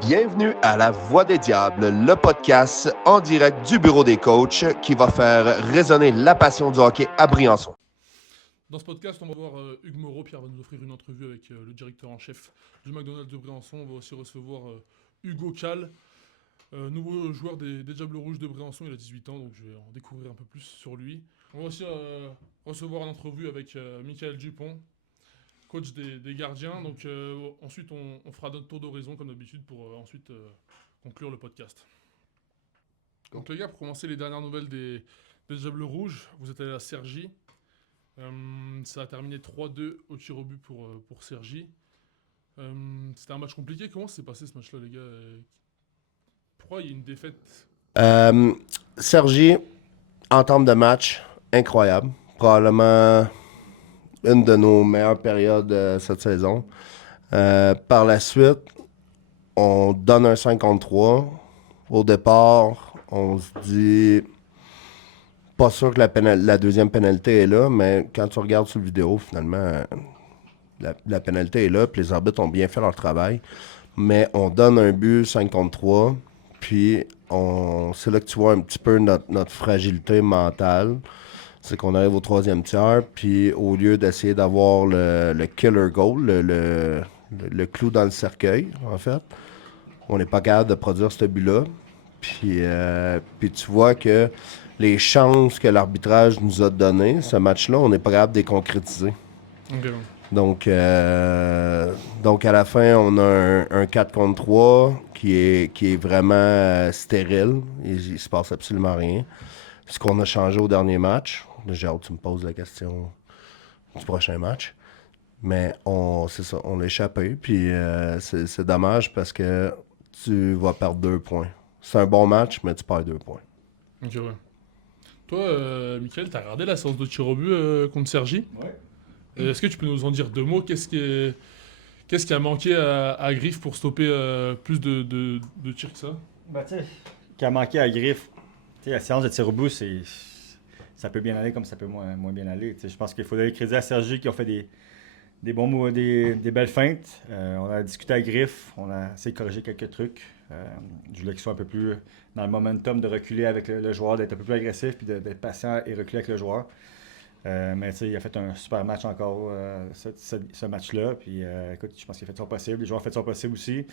Bienvenue à La Voix des Diables, le podcast en direct du bureau des coachs qui va faire résonner la passion du hockey à Briançon. Dans ce podcast, on va voir Hugues Moreau. Pierre va nous offrir une entrevue avec le directeur en chef du McDonald's de Briançon. On va aussi recevoir Hugo Cal, nouveau joueur des Diables Rouges de Briançon. Il a 18 ans, donc je vais en découvrir un peu plus sur lui. On va aussi recevoir une entrevue avec Michael Dupont, coach des gardiens. Donc ensuite, on fera notre tour d'horizon comme d'habitude pour ensuite conclure le podcast. Donc les gars, pour commencer les dernières nouvelles des Diables Rouges, vous êtes allé à Cergy. Ça a terminé 3-2 au tir au but pour Cergy. C'était un match compliqué. Comment s'est passé ce match-là, les gars? Pourquoi il y a une défaite? Cergy, en termes de match, incroyable. Probablement une de nos meilleures périodes cette saison. Par la suite, on donne un 5 contre 3. Au départ, on se dit... Pas sûr que la deuxième pénalité est là, mais quand tu regardes sur la vidéo, finalement, la pénalité est là, puis les arbitres ont bien fait leur travail. Mais on donne un but 5 contre 3, puis c'est là que tu vois un petit peu notre fragilité mentale. C'est qu'on arrive au troisième tiers, puis au lieu d'essayer d'avoir le killer goal, le clou dans le cercueil, en fait, on n'est pas capable de produire ce but-là. Puis tu vois que les chances que l'arbitrage nous a données, ce match-là, on n'est pas capable de les concrétiser. Okay. Donc à la fin, on a un 4 contre 3 qui est vraiment stérile. Il se passe absolument rien. Ce qu'on a changé au dernier match, j'ai hâte que tu me poses la question du prochain match. Mais c'est ça, on l'a échappé. Puis c'est dommage parce que tu vas perdre 2 points. C'est un bon match, mais tu perds 2 points. Ok, ouais. Toi, Michael, t'as regardé la séance de tir au but contre Cergy? Ouais. Est-ce que tu peux nous en dire deux mots? Qu'est-ce qui a manqué à Griff pour stopper plus de tirs que ça? Ben, tu sais, qui a manqué à Griff, tu sais, la séance de tir au but, ça peut bien aller comme ça peut moins bien aller. Tu sais, je pense qu'il faut donner le crédit à Sergi qui ont fait des bons mots, des belles feintes. On a discuté à Griff, on a essayé de corriger quelques trucs. Je voulais qu'il soit un peu plus dans le momentum de reculer avec le joueur, d'être un peu plus agressif, puis d'être patient et reculer avec le joueur. Mais tu sais, il a fait un super match encore, ce match-là. Puis écoute, je pense qu'il a fait son possible. Les joueurs ont fait son possible aussi.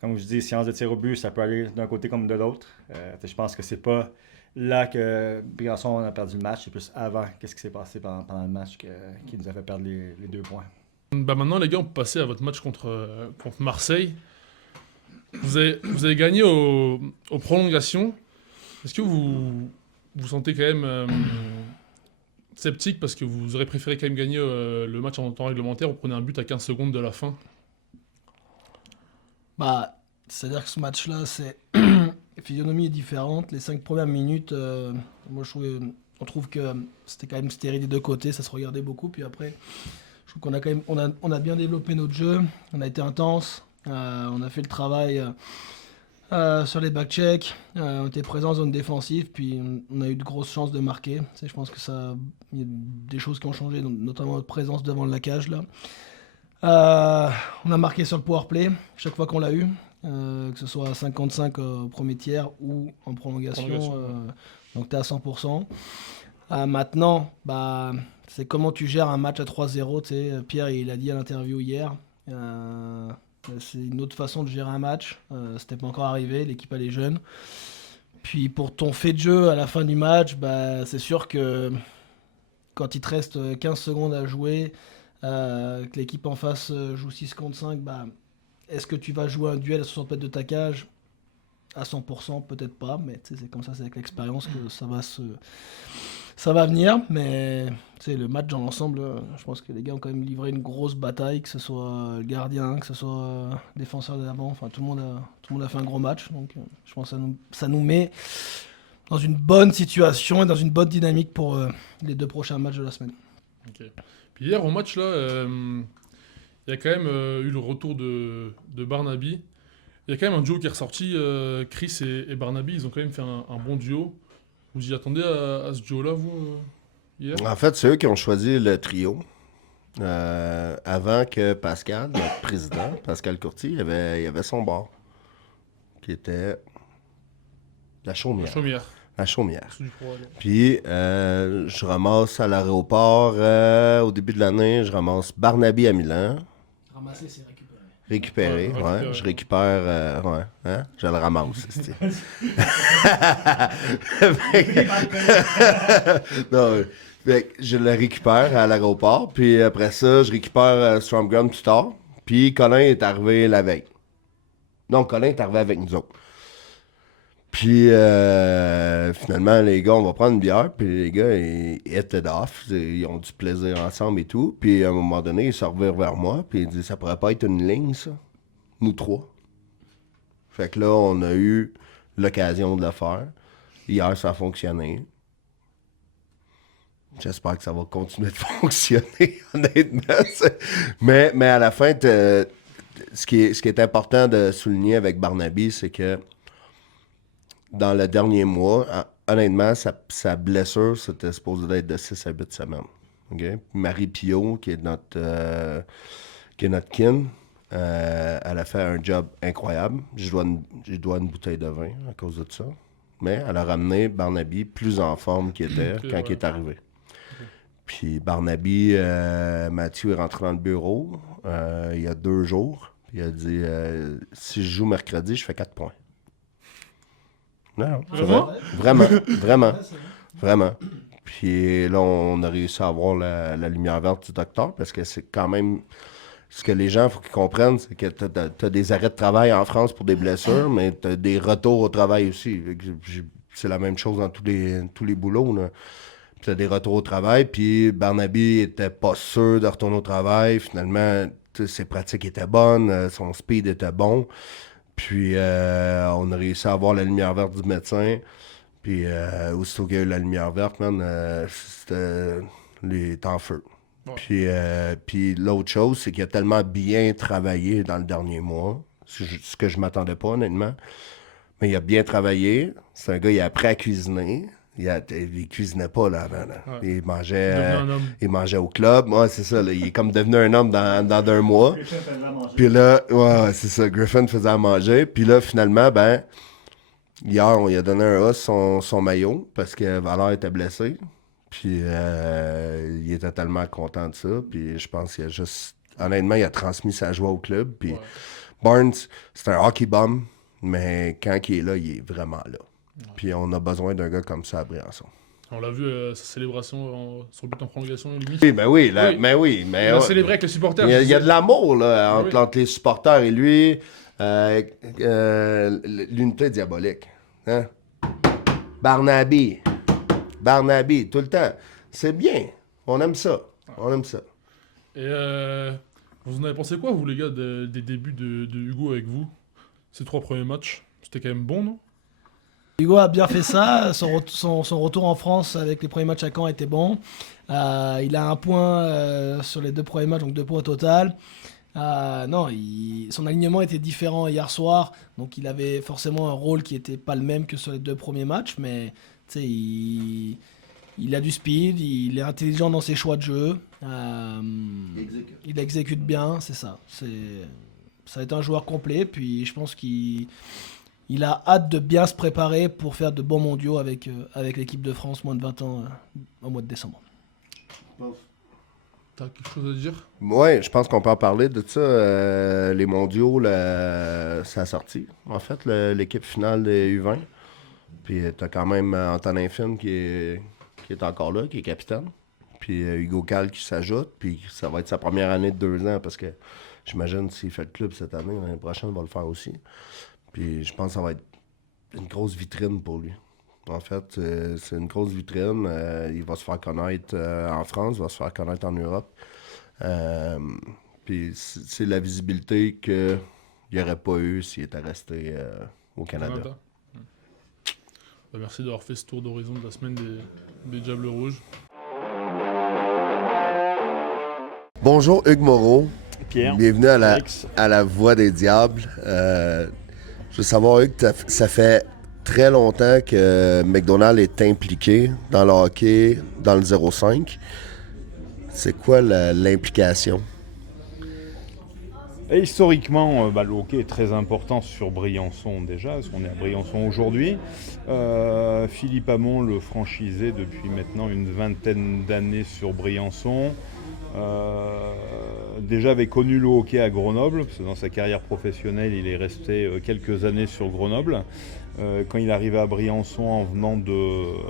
Comme je dis, séance de tir au but, ça peut aller d'un côté comme de l'autre. Je pense que c'est pas là que Briançon a perdu le match, c'est plus avant qu'est-ce qui s'est passé pendant le match qui nous a fait perdre les 2 points. Bah maintenant, les gars, on peut passer à votre match contre Marseille. Vous avez gagné aux prolongations. Est-ce que vous sentez quand même sceptique parce que vous aurez préféré quand même gagner le match en temps réglementaire? Vous prenez un but à 15 secondes de la fin. Bah, c'est-à-dire que ce match-là, la physionomie est différente. Les 5 premières minutes, moi on trouve que c'était quand même stérile des deux côtés, ça se regardait beaucoup. Puis après, je trouve qu'on a quand même, on a bien développé notre jeu, on a été intense, on a fait le travail sur les back-checks, on était présent en zone défensive, puis on a eu de grosses chances de marquer. Tu sais, je pense que il y a des choses qui ont changé, notamment notre présence devant la cage là. On a marqué sur le powerplay chaque fois qu'on l'a eu, que ce soit à 55 au premier tiers ou en prolongation. Donc tu es à 100%. Maintenant, bah, c'est comment tu gères un match à 3-0. Pierre, il a dit à l'interview hier. C'est une autre façon de gérer un match. C'était pas encore arrivé, l'équipe elle est jeune. Puis pour ton fait de jeu à la fin du match, bah, c'est sûr que quand il te reste 15 secondes à jouer, que l'équipe en face joue 6 contre 5, bah, est-ce que tu vas jouer un duel à 60 mètres de ta cage? À 100%, peut-être pas, mais c'est comme ça, c'est avec l'expérience que ça va venir. Mais le match dans l'ensemble, je pense que les gars ont quand même livré une grosse bataille, que ce soit le gardien, que ce soit défenseur d'avant, enfin tout le monde a fait un gros match. Donc je pense que ça nous met dans une bonne situation et dans une bonne dynamique pour les 2 prochains matchs de la semaine. Ok. Puis hier au match là, il y a quand même eu le retour de Barnaby. Il y a quand même un duo qui est ressorti, Chris et Barnaby, ils ont quand même fait un bon duo. Vous y attendez à ce duo-là, vous, hier? En fait, c'est eux qui ont choisi le trio. Avant que Pascal, notre président, Pascal Courtier, il avait son bord. qui était la Chaumière. Chaumière. La Chaumière. Sous du Croix, là. Puis, je ramasse à l'aéroport, au début de l'année, je ramasse Barnaby à Milan. Ramasser, c'est récupérer. Récupérer, Ouais, ouais. récupérer. Je récupère, ouais. Hein? Je le ramasse, c'est. Non, fait que je le récupère à l'aéroport, puis après ça, je récupère Stormground plus tard. Puis Colin est arrivé la veille. Non, Colin est arrivé avec nous autres. Puis finalement, les gars, on va prendre une bière. Puis les gars, ils étaient off. Ils ont du plaisir ensemble et tout. Puis à un moment donné, ils se revirent vers moi. Puis ils disent, ça pourrait pas être une ligne, ça? Nous trois. Fait que là, on a eu l'occasion de le faire. Hier, ça a fonctionné. J'espère que ça va continuer de fonctionner, honnêtement. Mais à la fin, ce qui est important de souligner avec Barnaby, c'est que dans le dernier mois, honnêtement, sa blessure, c'était supposé être de 6 à 8 semaines. Okay? Marie Pio, qui est notre kin, elle a fait un job incroyable. Je dois une bouteille de vin à cause de ça. Mais elle a ramené Barnaby plus en forme qu'il était quand il est arrivé. Puis Barnaby, Mathieu est rentré dans le bureau il y a 2 jours. Puis il a dit si je joue mercredi, je fais 4 points. Non, c'est vrai. Vraiment. Puis là, on a réussi à avoir la lumière verte du docteur parce que c'est quand même. Ce que les gens, il faut qu'ils comprennent, c'est que tu as des arrêts de travail en France pour des blessures, mais tu as des retours au travail aussi. C'est la même chose dans tous les boulots. Là. Tu as des retours au travail, puis Barnaby était pas sûr de retourner au travail. Finalement, ses pratiques étaient bonnes, son speed était bon. Puis on a réussi à avoir la lumière verte du médecin. Puis aussitôt qu'il y a eu la lumière verte, c'était les temps feu. Ouais. Puis l'autre chose, c'est qu'il a tellement bien travaillé dans le dernier mois, ce que je m'attendais pas, honnêtement. Mais il a bien travaillé. C'est un gars, il a appris à cuisiner. Il cuisinait pas là avant. Là. Ouais. Il mangeait au club. Ouais, c'est ça. Là, il est comme devenu un homme dans 1 mois. Griffin faisait à manger. Puis là, ouais, c'est ça. Griffin faisait à manger. Puis là, finalement, hier, on lui a donné un os son maillot parce que Valère était blessé. Puis il était tellement content de ça. Puis je pense qu'il a juste... Honnêtement, il a transmis sa joie au club. Puis Barnes, c'est un hockey bum. Mais quand il est là, il est vraiment là. Puis on a besoin d'un gars comme ça à Briançon. On l'a vu, sa célébration sur but en prolongation, limite. Oui, mais oui. Il a célébré avec les supporters. Il y a de l'amour là, entre les supporters et lui. L'unité diabolique. Hein? Barnaby, tout le temps. C'est bien. On aime ça. Et vous en avez pensé quoi, vous, les gars, des débuts de Hugo avec vous? Ces 3 premiers matchs, c'était quand même bon, non? Hugo a bien fait ça. Son retour en France avec les premiers matchs à Caen était bon. Il a 1 point sur les 2 premiers matchs, donc 2 points au total. Son alignement était différent hier soir, donc il avait forcément un rôle qui n'était pas le même que sur les 2 premiers matchs, mais il a du speed, il est intelligent dans ses choix de jeu. Il exécute bien, c'est ça. Ça va être un joueur complet, puis je pense qu'il a hâte de bien se préparer pour faire de bons mondiaux avec l'équipe de France moins de 20 ans au mois de décembre. T'as quelque chose à dire? Oui, je pense qu'on peut en parler de ça. Les mondiaux, ça a sorti, en fait, l'équipe finale des U20. Puis t'as quand même Antonin Finn qui est encore là, qui est capitaine. Puis Hugo Cal qui s'ajoute. Puis ça va être sa première année de 2 ans parce que j'imagine s'il fait le club cette année, l'année prochaine, il va le faire aussi. Puis je pense que ça va être une grosse vitrine pour lui. En fait, c'est une grosse vitrine. Il va se faire connaître en France, il va se faire connaître en Europe. Puis c'est la visibilité qu'il n'y aurait pas eu s'il était resté au Canada. Merci d'avoir fait ce tour d'horizon de la semaine des Diables Rouges. Bonjour Hugues Moreau. Pierre. Bienvenue à la Voix des Diables. Je veux savoir, Hugues, ça fait très longtemps que McDonald est impliqué dans le hockey, dans le 0-5. C'est quoi l'implication? Et historiquement, le hockey est très important sur Briançon déjà, parce qu'on est à Briançon aujourd'hui. Philippe Hamon, le franchisé depuis maintenant une vingtaine d'années sur Briançon, déjà avait connu le hockey à Grenoble, parce que dans sa carrière professionnelle, il est resté quelques années sur Grenoble. Quand il arrivait à Briançon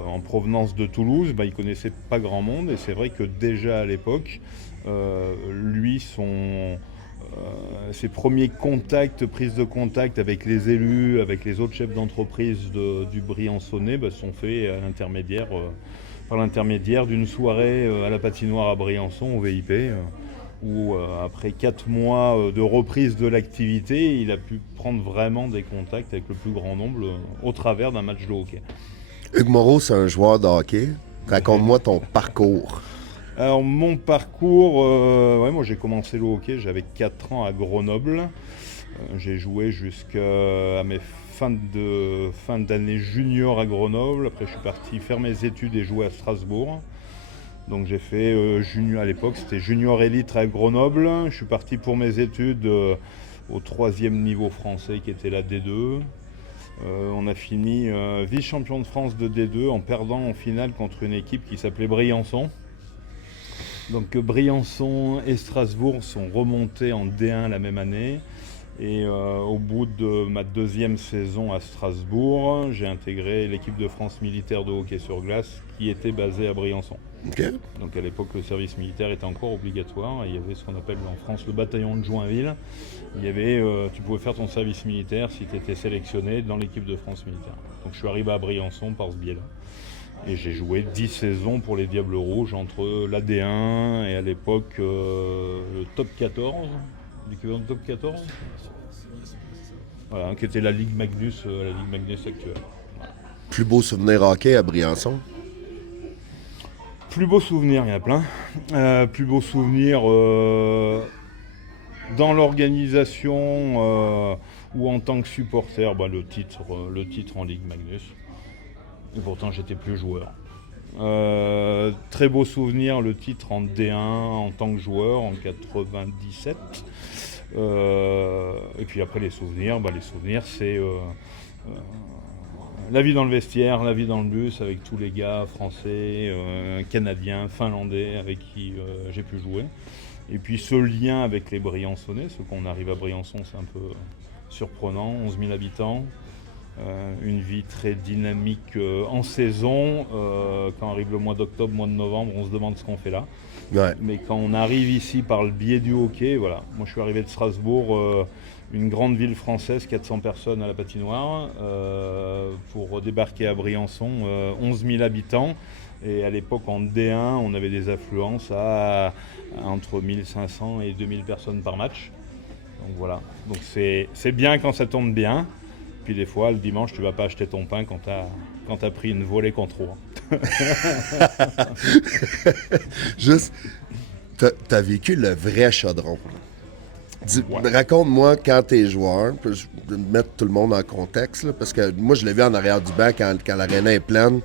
en provenance de Toulouse, il connaissait pas grand monde, et c'est vrai que déjà à l'époque, ses premiers contacts, prises de contact avec les élus, avec les autres chefs d'entreprise du Briançonnais sont faits par l'intermédiaire d'une soirée à la patinoire à Briançon, au VIP, où après 4 mois de reprise de l'activité, il a pu prendre vraiment des contacts avec le plus grand nombre au travers d'un match de hockey. Hugues Moreau, c'est un joueur de hockey. Raconte-moi ton parcours. Alors mon parcours, moi j'ai commencé le hockey, j'avais 4 ans à Grenoble. J'ai joué jusqu'à mes fin d'année junior à Grenoble. Après je suis parti faire mes études et jouer à Strasbourg. Donc j'ai fait à l'époque c'était junior élite à Grenoble. Je suis parti pour mes études au 3e niveau français qui était la D2. On a fini vice-champion de France de D2 en perdant en finale contre une équipe qui s'appelait Briançon. Donc Briançon et Strasbourg sont remontés en D1 la même année. Et au bout de ma 2e saison à Strasbourg, j'ai intégré l'équipe de France militaire de hockey sur glace qui était basée à Briançon. Okay. Donc à l'époque, le service militaire était encore obligatoire. Et il y avait ce qu'on appelle en France le bataillon de Joinville. Tu pouvais faire ton service militaire si tu étais sélectionné dans l'équipe de France militaire. Donc je suis arrivé à Briançon par ce biais-là. Et j'ai joué 10 saisons pour les Diables Rouges entre l'AD1 et à l'époque le top 14, l'équivalent de top 14, voilà, qui était la Ligue Magnus actuelle. Voilà. Plus beau souvenir hockey à Briançon? Plus beau souvenir, il y en a plein. Plus beau souvenir dans l'organisation ou en tant que supporter, le titre en Ligue Magnus. Et pourtant, j'étais plus joueur. Très beau souvenir, le titre en D1 en tant que joueur en 97. Et puis après, les souvenirs, c'est la vie dans le vestiaire, la vie dans le bus avec tous les gars français, canadiens, finlandais avec qui j'ai pu jouer. Et puis ce lien avec les Briançonnais, qu'on arrive à Briançon, c'est un peu surprenant, 11 000 habitants. Une vie très dynamique en saison. Quand arrive le mois d'octobre, mois de novembre, on se demande ce qu'on fait là. Ouais. Mais quand on arrive ici par le biais du hockey, voilà. Moi je suis arrivé de Strasbourg, une grande ville française, 400 personnes à la patinoire, pour débarquer à Briançon, 11 000 habitants. Et à l'époque en D1, on avait des affluences à entre 1500 et 2000 personnes par match. Donc voilà. Donc c'est bien quand ça tombe bien. Puis des fois, le dimanche, tu vas pas acheter ton pain quand t'as pris une volée contre toi. Juste, t'as vécu le vrai chaudron. Ouais. Raconte-moi quand t'es joueur, je vais mettre tout le monde en contexte, là, parce que moi je l'ai vu en arrière du banc quand l'aréna est pleine.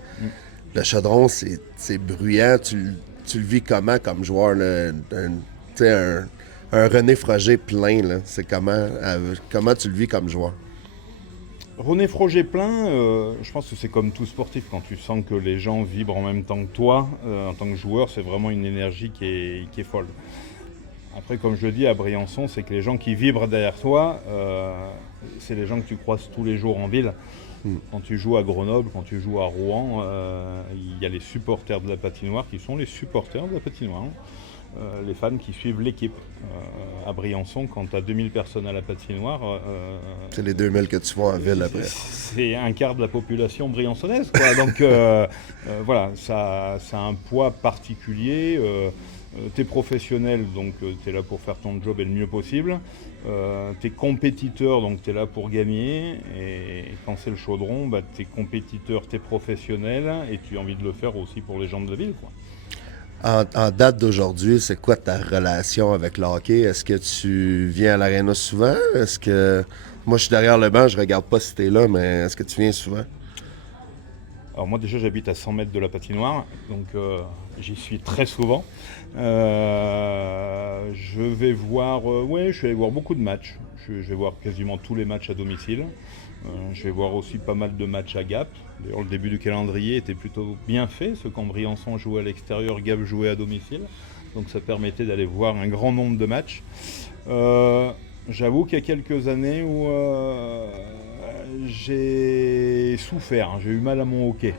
Le chaudron, c'est bruyant. Tu le vis comment comme joueur? Là, un René Froger plein, là, c'est comment tu le vis comme joueur? René Froger plein, je pense que c'est comme tout sportif, quand tu sens que les gens vibrent en même temps que toi, en tant que joueur, c'est vraiment une énergie qui est folle. Après, comme je le dis, à Briançon, c'est que les gens qui vibrent derrière toi, c'est les gens que tu croises tous les jours en ville. Quand tu joues à Grenoble, quand tu joues à Rouen, il y a les supporters de la patinoire qui sont les supporters de la patinoire. Les fans qui suivent l'équipe. À Briançon, quand tu as 2000 personnes à la patinoire... c'est les 2000 que tu vois en ville après. C'est un quart de la population briançonnaise, quoi. Donc voilà, ça a un poids particulier. T'es professionnel, donc t'es là pour faire ton job et le mieux possible. T'es compétiteur, donc t'es là pour gagner. Et quand c'est le chaudron, t'es compétiteur, t'es professionnel et tu as envie de le faire aussi pour les gens de la ville, quoi. En date d'aujourd'hui, c'est quoi ta relation avec le hockey? Est-ce que tu viens à l'aréna souvent? Est-ce que... Moi, je suis derrière le banc, je regarde pas si t'es là, mais est-ce que tu viens souvent? Alors moi déjà j'habite à 100 mètres de la patinoire, donc j'y suis très souvent. Je suis allé voir beaucoup de matchs. Je vais voir quasiment tous les matchs à domicile. Je vais voir aussi pas mal de matchs à Gap. D'ailleurs le début du calendrier était plutôt bien fait, ce quand Briançon jouait à l'extérieur, Gap jouait à domicile. Donc ça permettait d'aller voir un grand nombre de matchs. J'avoue qu'il y a quelques années où j'ai souffert, j'ai eu mal à mon hockey.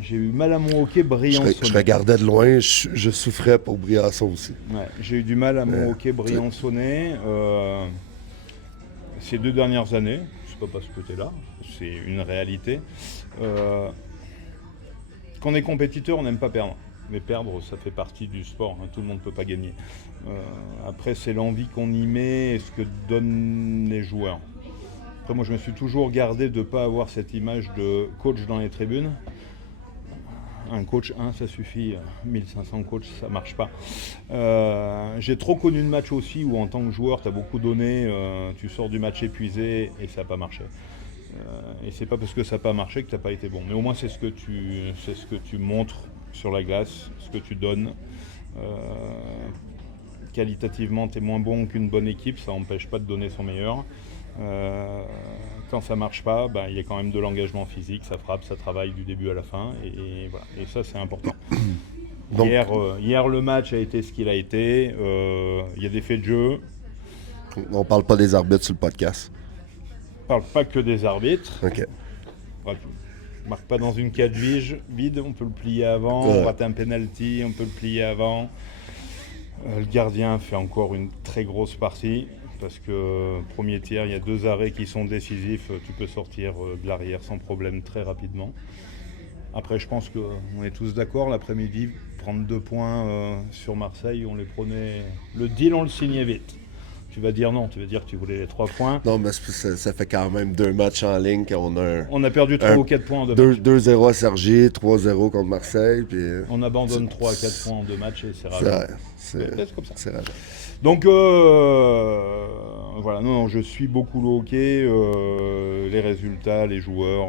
J'ai eu mal à mon hockey Briançon. Je regardais de loin, je souffrais pour Briançon aussi. Ouais, j'ai eu du mal à mon hockey briançonnais ces 2 dernières années. C'est pas parce que tu es là, c'est une réalité. Quand on est compétiteur, on n'aime pas perdre. Mais perdre, ça fait partie du sport, hein. Tout le monde ne peut pas gagner. Après, c'est l'envie qu'on y met et ce que donnent les joueurs. Après, moi, je me suis toujours gardé de ne pas avoir cette image de coach dans les tribunes. Un coach, ça suffit. 1500 coachs, ça ne marche pas. J'ai trop connu de matchs aussi où, en tant que joueur, tu as beaucoup donné, tu sors du match épuisé et ça n'a pas marché. Et c'est pas parce que ça n'a pas marché que tu n'as pas été bon. Mais au moins, c'est ce que tu montres sur la glace, ce que tu donnes. Qualitativement, tu es moins bon qu'une bonne équipe, ça n'empêche pas de donner son meilleur. Quand ça marche pas, il y a quand même de l'engagement physique, ça frappe, ça travaille du début à la fin, et voilà. Et ça, c'est important. Donc, hier, le match a été ce qu'il a été. Il y a des faits de jeu. On parle pas des arbitres sur le podcast. On parle pas que des arbitres. OK. On marque pas dans une cage vide, on peut le plier avant, on rate un penalty, on peut le plier avant. Le gardien fait encore une très grosse partie, parce que premier tiers, il y a 2 arrêts qui sont décisifs, tu peux sortir de l'arrière sans problème très rapidement. Après, je pense qu'on est tous d'accord, l'après-midi, prendre 2 points sur Marseille, on les prenait, le deal on le signait vite. Tu vas dire non, tu vas dire que tu voulais les 3 points. Non, mais ça fait quand même 2 matchs en ligne qu'on a On a perdu 3 ou 4 points en 2 matchs. 2-0 à Sergi, 3-0 contre Marseille. Puis, on abandonne 3 à 4 points en 2 matchs et c'est rare. C'est comme ça. C'est rare. Donc voilà, non, je suis beaucoup le hockey, les résultats, les joueurs.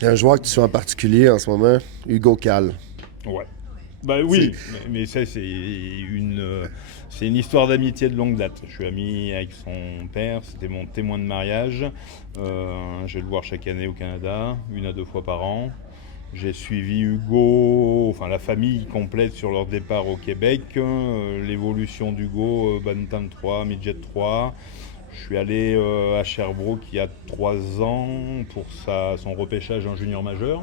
Il y a un joueur que tu suis en particulier en ce moment, Hugo Cal. Ouais. Oui, mais ça c'est une histoire d'amitié de longue date. Je suis ami avec son père, c'était mon témoin de mariage. Je vais le voir chaque année au Canada, 1 à 2 fois par an. J'ai suivi Hugo, la famille complète sur leur départ au Québec, l'évolution d'Hugo, Bantam 3, Midget 3. Je suis allé à Sherbrooke il y a 3 ans pour son repêchage en junior majeur.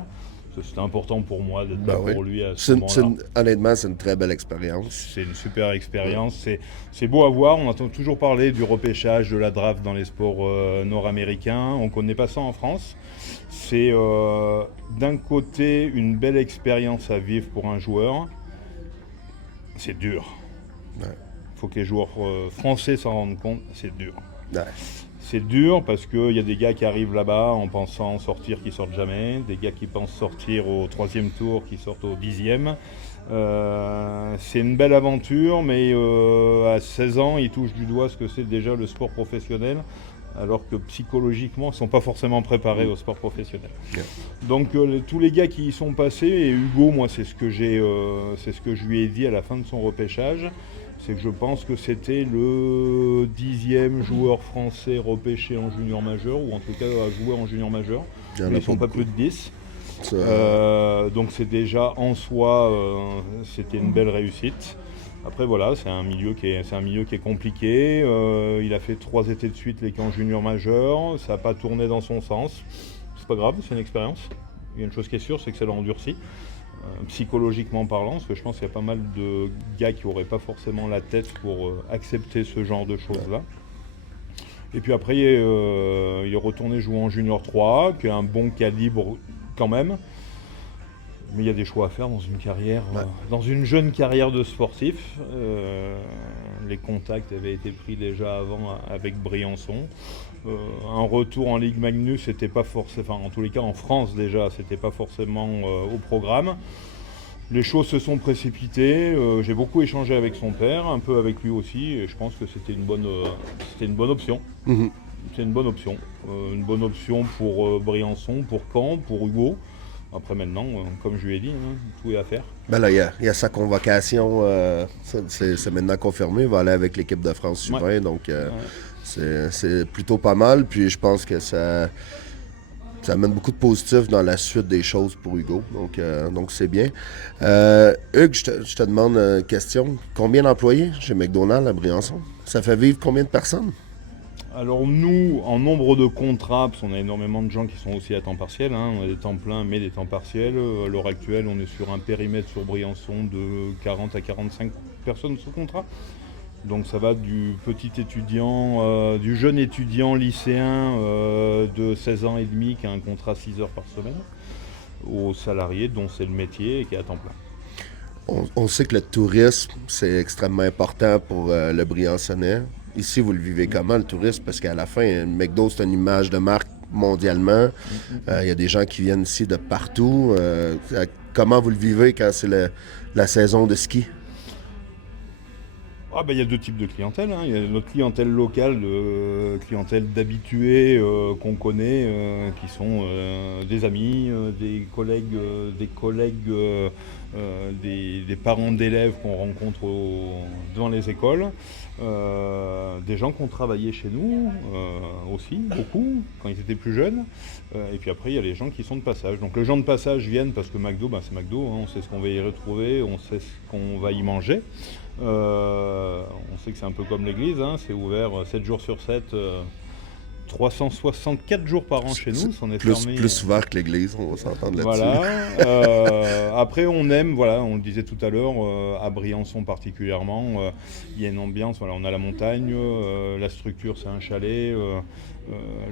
C'était important pour moi d'être là pour lui à ce moment-là. Honnêtement, c'est une très belle expérience. C'est une super expérience. C'est beau à voir. On entend toujours parler du repêchage, de la draft dans les sports nord-américains. On ne connaît pas ça en France. C'est d'un côté une belle expérience à vivre pour un joueur. C'est dur. Il faut que les joueurs français s'en rendent compte. C'est dur. Ouais. C'est dur parce qu'il y a des gars qui arrivent là-bas en pensant sortir, qui sortent jamais. Des gars qui pensent sortir au 3e tour, qui sortent au 10e. C'est une belle aventure, mais à 16 ans, ils touchent du doigt ce que c'est déjà le sport professionnel, alors que psychologiquement, ils ne sont pas forcément préparés au sport professionnel. Yeah. Donc tous les gars qui y sont passés, et Hugo, moi, c'est ce que je lui ai dit à la fin de son repêchage, c'est que je pense que c'était le 10e joueur français repêché en junior majeur, ou en tout cas à jouer en junior majeur. Ils ne sont pas plus de 10. Donc c'est déjà en soi, c'était une belle réussite. Après voilà, c'est un milieu qui est compliqué. Il a fait 3 étés de suite les camps junior majeur. Ça n'a pas tourné dans son sens. C'est pas grave, c'est une expérience. Il y a une chose qui est sûre, c'est que ça l'a endurci. Psychologiquement parlant, parce que je pense qu'il y a pas mal de gars qui n'auraient pas forcément la tête pour accepter ce genre de choses-là. Et puis après, il est retourné jouer en junior 3, qui est un bon calibre quand même. Mais il y a des choix à faire dans une carrière, dans une jeune carrière de sportif. Les contacts avaient été pris déjà avant avec Briançon. Un retour en Ligue Magnus, c'était pas forcément, en tous les cas en France déjà, c'était pas forcément au programme. Les choses se sont précipitées. J'ai beaucoup échangé avec son père, un peu avec lui aussi, et je pense que c'était une bonne option. Mm-hmm. c'est une bonne option. Une bonne option pour Briançon, pour Caen, pour Hugo. Après maintenant, comme je lui ai dit, tout est à faire. Ben là, il y a sa convocation, c'est maintenant confirmé, il va aller avec l'équipe de France Sub-20, donc c'est plutôt pas mal, puis je pense que ça amène beaucoup de positifs dans la suite des choses pour Hugo, donc c'est bien. Hugues, je te demande une question, combien d'employés chez McDonald's à Briançon? Ça fait vivre combien de personnes? Alors nous, en nombre de contrats, parce qu'on a énormément de gens qui sont aussi à temps partiel, on a des temps pleins mais des temps partiels. À l'heure actuelle, on est sur un périmètre sur Briançon de 40 à 45 personnes sous contrat. Donc ça va du petit étudiant, du jeune étudiant lycéen de 16 ans et demi qui a un contrat 6 heures par semaine, aux salariés dont c'est le métier et qui est à temps plein. On sait que le tourisme, c'est extrêmement important pour le Briançonnais. Ici, vous le vivez comment, le tourisme? Parce qu'à la fin, McDo, c'est une image de marque mondialement. Il y a des gens qui viennent ici de partout. Comment vous le vivez quand c'est la saison de ski? Il y a deux types de clientèle. Il y a notre clientèle locale, clientèle d'habitués qu'on connaît, qui sont des amis, des collègues, des parents d'élèves qu'on rencontre devant les écoles. Des gens qui ont travaillé chez nous aussi, beaucoup, quand ils étaient plus jeunes. Et puis après, il y a les gens qui sont de passage. Donc les gens de passage viennent parce que McDo, c'est McDo, on sait ce qu'on va y retrouver, on sait ce qu'on va y manger. On sait que c'est un peu comme l'église, c'est ouvert 7 jours sur 7, 364 jours par an chez nous. Plus ouvert que l'église, on va s'entendre là-dessus. Voilà. Après, on aime, on le disait tout à l'heure, à Briançon particulièrement, il y a une ambiance, on a la montagne, la structure c'est un chalet,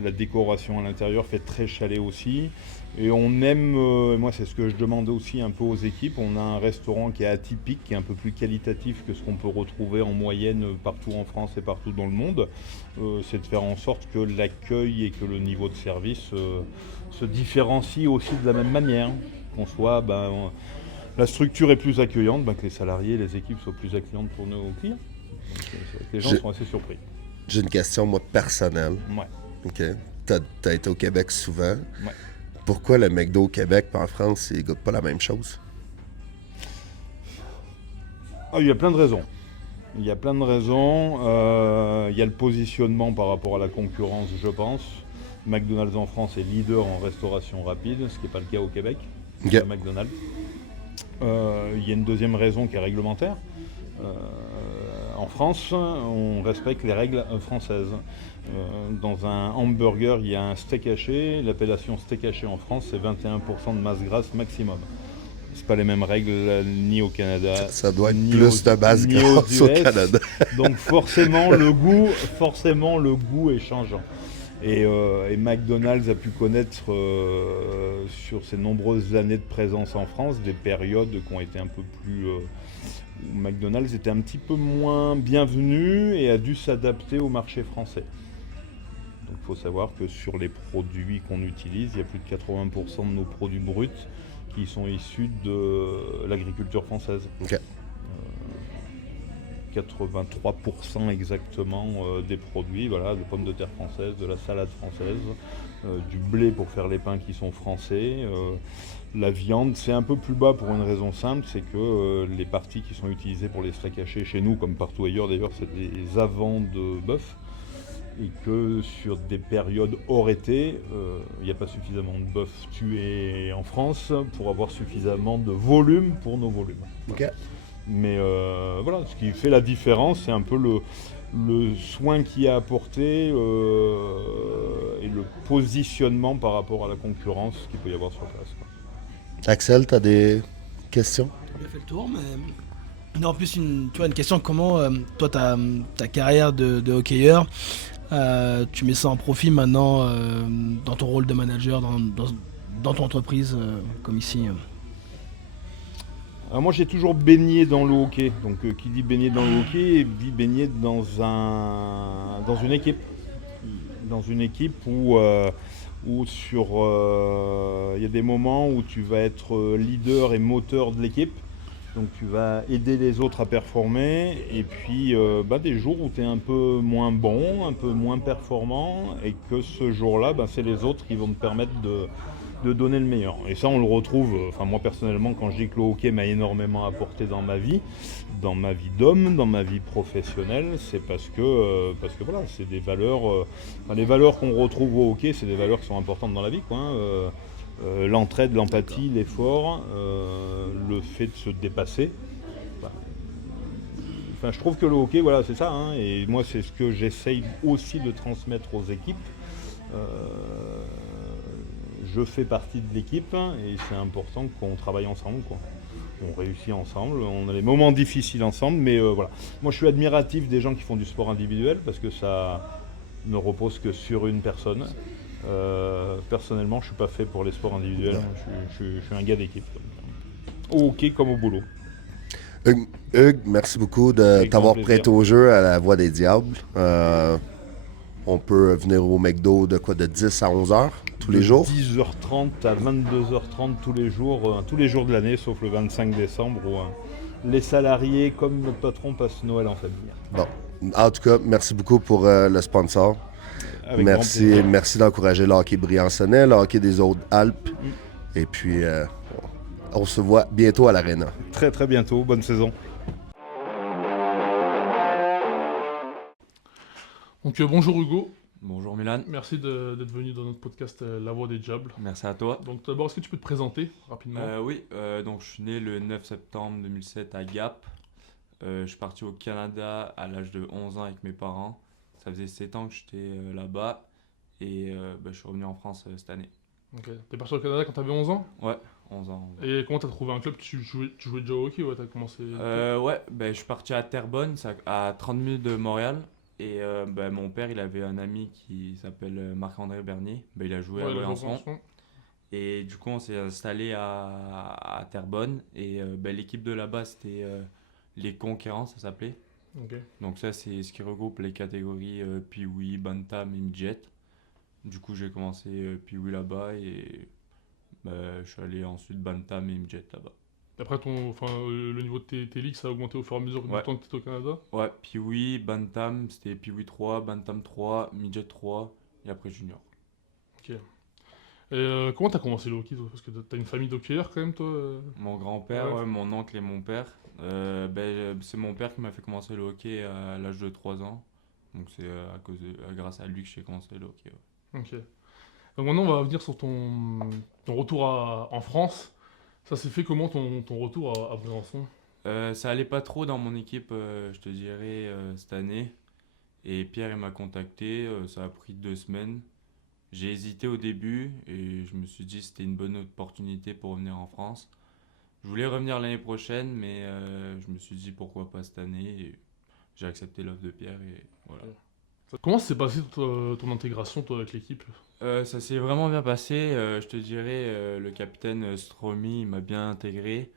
la décoration à l'intérieur fait très chalet aussi. Et on aime, moi c'est ce que je demande aussi un peu aux équipes, on a un restaurant qui est atypique, qui est un peu plus qualitatif que ce qu'on peut retrouver en moyenne partout en France et partout dans le monde. C'est de faire en sorte que l'accueil et que le niveau de service se différencient aussi de la même manière. Qu'on soit, la structure est plus accueillante, que les salariés, les équipes soient plus accueillantes pour nos clients. Donc, les gens sont assez surpris. J'ai une question, moi, personnelle. Ouais. OK. T'as été au Québec souvent. Ouais. Pourquoi le McDo au Québec et en France, il ne goûte pas la même chose? Il y a plein de raisons. Il y a le positionnement par rapport à la concurrence, je pense. McDonald's en France est leader en restauration rapide, ce qui n'est pas le cas au Québec. Okay. McDonald's. Il y a une deuxième raison qui est réglementaire. En France, on respecte les règles françaises. Dans un hamburger, il y a un steak haché. L'appellation steak haché en France, c'est 21% de masse grasse maximum. C'est pas les mêmes règles ni au Canada. Ça doit être plus de masse grasse au Canada. Donc forcément, le goût est changeant. Et McDonald's a pu connaître sur ses nombreuses années de présence en France des périodes qui ont été un peu plus... où McDonald's était un petit peu moins bienvenu et a dû s'adapter au marché français. Donc il faut savoir que sur les produits qu'on utilise, il y a plus de 80% de nos produits bruts qui sont issus de l'agriculture française. Okay. 83% exactement des produits, des pommes de terre françaises, de la salade française, du blé pour faire les pains qui sont français. La viande, c'est un peu plus bas pour une raison simple, c'est que les parties qui sont utilisées pour les steaks hachés chez nous, comme partout ailleurs d'ailleurs, c'est des avants de bœuf. Et que sur des périodes hors été, il n'y a pas suffisamment de bœuf tué en France pour avoir suffisamment de volume pour nos volumes. Okay. Mais ce qui fait la différence, c'est un peu le soin qui est apporté et le positionnement par rapport à la concurrence qu'il peut y avoir sur place. Axel, tu as des questions? J'ai fait le tour, mais... Non, en plus, une question, comment, toi, ta carrière de hockeyeur, tu mets ça en profit maintenant dans ton rôle de manager, dans ton entreprise, comme ici Alors moi j'ai toujours baigné dans le hockey, donc qui dit baigner dans le hockey dit baigner dans une équipe. Dans une équipe où il y a des moments où tu vas être leader et moteur de l'équipe, Donc tu vas aider les autres à performer et puis des jours où tu es un peu moins bon, un peu moins performant et que ce jour-là, c'est les autres qui vont te permettre de donner le meilleur. Et ça on le retrouve, moi personnellement quand je dis que le hockey m'a énormément apporté dans ma vie d'homme, dans ma vie professionnelle, c'est parce que voilà, c'est des valeurs, les valeurs qu'on retrouve au hockey, c'est des valeurs qui sont importantes dans la vie, quoi, hein. L'entraide, l'empathie, l'effort, le fait de se dépasser. Je trouve que le hockey, voilà, c'est ça, hein, et moi c'est ce que j'essaye aussi de transmettre aux équipes. Je fais partie de l'équipe et c'est important qu'on travaille ensemble, quoi. On réussit ensemble, on a des moments difficiles ensemble, mais voilà. Moi je suis admiratif des gens qui font du sport individuel parce que ça ne repose que sur une personne. Personnellement, je suis pas fait pour les sports individuels. Je suis un gars d'équipe. Au hockey comme au boulot. Hugues, merci beaucoup de Avec t'avoir grand prêté plaisir. au jeu à la Voix des Diables. On peut venir au McDo de 10 à 11 heures tous les jours. 10h30 à 22h30 tous les jours de l'année, sauf le 25 décembre où les salariés, comme notre patron, passent Noël en famille. Bon. En tout cas, merci beaucoup pour le sponsor. Avec grand Merci, plaisir. merci d'encourager le hockey Briançonnais, le hockey des Hautes-Alpes. Et puis, on se voit bientôt à l'Arena. Très très bientôt, bonne saison. Donc bonjour Hugo, Bonjour Milan, merci d'être venu dans notre podcast La Voix des Diables. merci à toi. Donc d'abord, est-ce que tu peux te présenter rapidement? Oui, donc je suis né le 9 septembre 2007 à Gap. Je suis parti au Canada à l'âge de 11 ans avec mes parents. Ça faisait 7 ans que j'étais là-bas et je suis revenu en France cette année. Ok. T'es parti au Canada quand t'avais 11 ans? Ouais, 11 ans. Et comment t'as trouvé un club? Tu jouais déjà au hockey? Ouais, t'as commencé... Je suis parti à Terrebonne, à 30 minutes de Montréal. Et mon père, il avait un ami qui s'appelle Marc-André Bernier. Il a joué Ouais, à le Briançon. Briançon. Et du coup, on s'est installé à Terrebonne. Et l'équipe de là-bas, c'était les Conquérants, ça s'appelait. Ok. Donc ça, c'est ce qui regroupe les catégories Pee-Wee, Bantam et Midget. Du coup, j'ai commencé Pee-Wee là-bas et je suis allé ensuite Bantam et Midget là-bas. Après, le niveau de tes ligues, ça a augmenté au fur et à mesure du Ouais. temps que t'étais au Canada? Ouais, Pee-Wee, Bantam, c'était Pee-Wee 3, Bantam 3, Midget 3 et après Junior. Et comment t'as commencé le hockey, toi? Parce que t'as une famille d'hockeyeurs quand même, toi? Mon grand-père, Ouais. ouais, mon oncle et mon père. C'est mon père qui m'a fait commencer le hockey à l'âge de 3 ans. Donc c'est grâce à lui que j'ai commencé le hockey. Ouais. Ok. Donc maintenant, on va venir sur ton retour en France. Ça s'est fait comment ton retour à Briançon? Ça allait pas trop dans mon équipe, je te dirais, cette année. Et Pierre, il m'a contacté, ça a pris 2 semaines. J'ai hésité au début et je me suis dit que c'était une bonne opportunité pour revenir en France. Je voulais revenir l'année prochaine, mais je me suis dit pourquoi pas cette année. Et j'ai accepté l'offre de Pierre et voilà. Comment s'est passé ton intégration, toi, avec l'équipe? Ça s'est vraiment bien passé. Je te dirais, le capitaine Stromy il m'a bien intégré.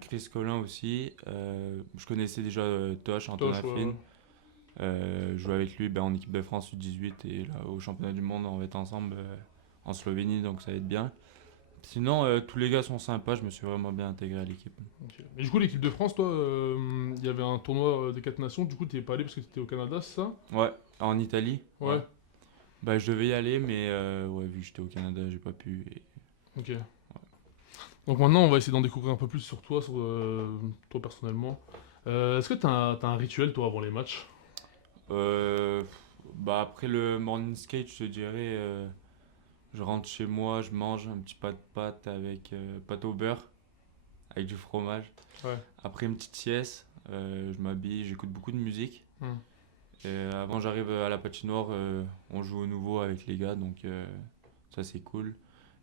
Chris Collin aussi. Je connaissais déjà Tosh, Antonin Tosh, ouais, Flynn. ouais. Je jouais avec lui en équipe de France U18 et là, au championnat du monde, on va être ensemble en Slovénie, donc ça va être bien. Sinon, tous les gars sont sympas, je me suis vraiment bien intégré à l'équipe. Ok. Et du coup, l'équipe de France, toi, il y avait un tournoi des 4 nations. Du coup, t'es pas allé parce que t'étais au Canada, c'est ça? Ouais, en Italie. Ouais. Je devais y aller, mais vu que j'étais au Canada, j'ai pas pu. Ok. Donc maintenant, on va essayer d'en découvrir un peu plus sur toi, toi personnellement. Est-ce que t'as un rituel, toi, avant les matchs? Après le morning skate, je te dirais, je rentre chez moi, je mange un petit pas de pâte avec pâte au beurre, avec du fromage. Ouais. Après une petite sieste, je m'habille, j'écoute beaucoup de musique. Hmm. Et avant j'arrive à la patinoire, on joue au nouveau avec les gars, donc ça c'est cool.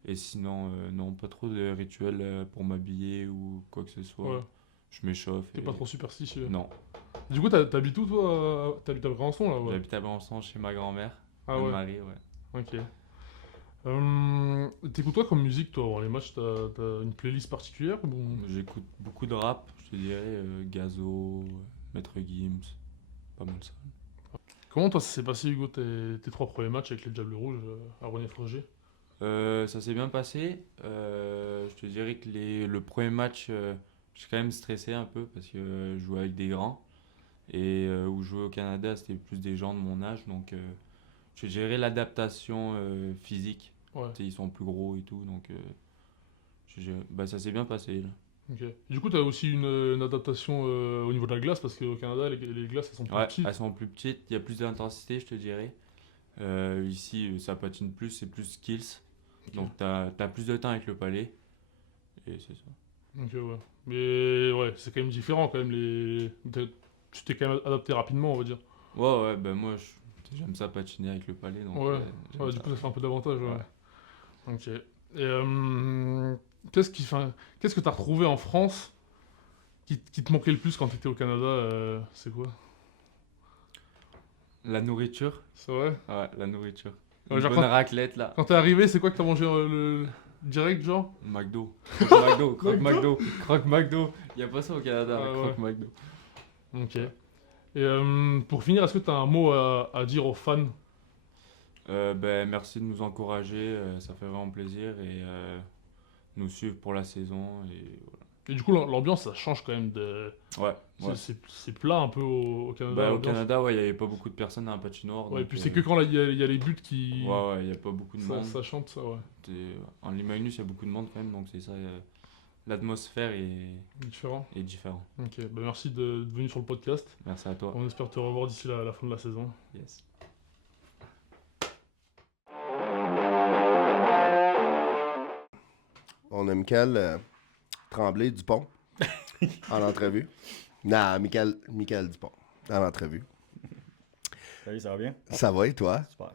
Et sinon, non, pas trop de rituels pour m'habiller ou quoi que ce soit. Ouais. Je m'échauffe. T'es pas trop superstitieux? Non, Du coup, t'habites où, toi? T'habites à Briançon, là? Ouais. j'habite à Briançon chez ma grand-mère, Ah ouais. Marie, ouais. Ok. T'écoutes quoi comme musique, toi, avant les matchs? T'as une playlist particulière ou... J'écoute beaucoup de rap, je te dirais, Gazo, Maître Gims, pas mal ça. Comment, toi, ça s'est passé, Hugo, tes 3 premiers matchs avec les Diables Rouges à Rouennais-Frangé? Ça s'est bien passé. Je te dirais que le premier match, Je suis quand même stressé un peu parce que je joue avec des grands. Et où je jouais au Canada, c'était plus des gens de mon âge. Donc, je gérais l'adaptation physique. Ouais. Tu sais, ils sont plus gros et tout. Donc, ça s'est bien passé. Là. Ok. Du coup, tu as aussi une adaptation au niveau de la glace parce qu'au Canada, les glaces elles sont plus Ouais, petites. elles sont plus petites. Il y a plus d'intensité, je te dirais. Ici, ça patine plus, c'est plus skills. Donc, tu as plus de temps avec le palais. Et c'est ça. Ok, ouais. Mais ouais, c'est quand même différent quand même. Tu t'es quand même adapté rapidement, on va dire. Ouais, ben moi, j'aime ça patiner avec le palais. Donc, Ouais, j'aime ouais, du ça. coup, ça fait un peu d'avantage. Ouais. Ouais. Ok. Et qu'est-ce que tu as retrouvé en France qui te manquait le plus quand tu étais au Canada c'est quoi? La nourriture. C'est vrai? Ouais, la nourriture. Ouais, Une genre bonne quand- raclette, là. Quand t'es arrivé, c'est quoi que t'as mangé direct, genre? McDo. Croque McDo. Croque McDo. Il n'y a pas ça au Canada, Ah, croque McDo. Ok. Et pour finir, est-ce que t'as un mot à dire aux fans? Ben, merci de nous encourager, ça fait vraiment plaisir et nous suivre pour la saison. Et Et du coup, l'ambiance, ça change quand même voilà. Ouais. C'est plat un peu au Canada, Ben, au l'ambiance. Canada, ouais, il n'y avait pas beaucoup de personnes à un patinoire. Ouais, et donc, puis c'est que quand il y a les buts qui... Ouais, il n'y a pas beaucoup de monde. Ça chante, ça, ouais. En Ligue Magnus, il y a beaucoup de monde quand même, donc c'est ça. L'atmosphère Différent. est différente. Ok, bah merci d'être venu sur le podcast. Merci à toi. On espère te revoir d'ici la fin de la saison. Yes. On a Michael Tremblay Dupont en entrevue. Non, Michael Dupont en entrevue. Salut, ça va bien? Ça va et toi? Super.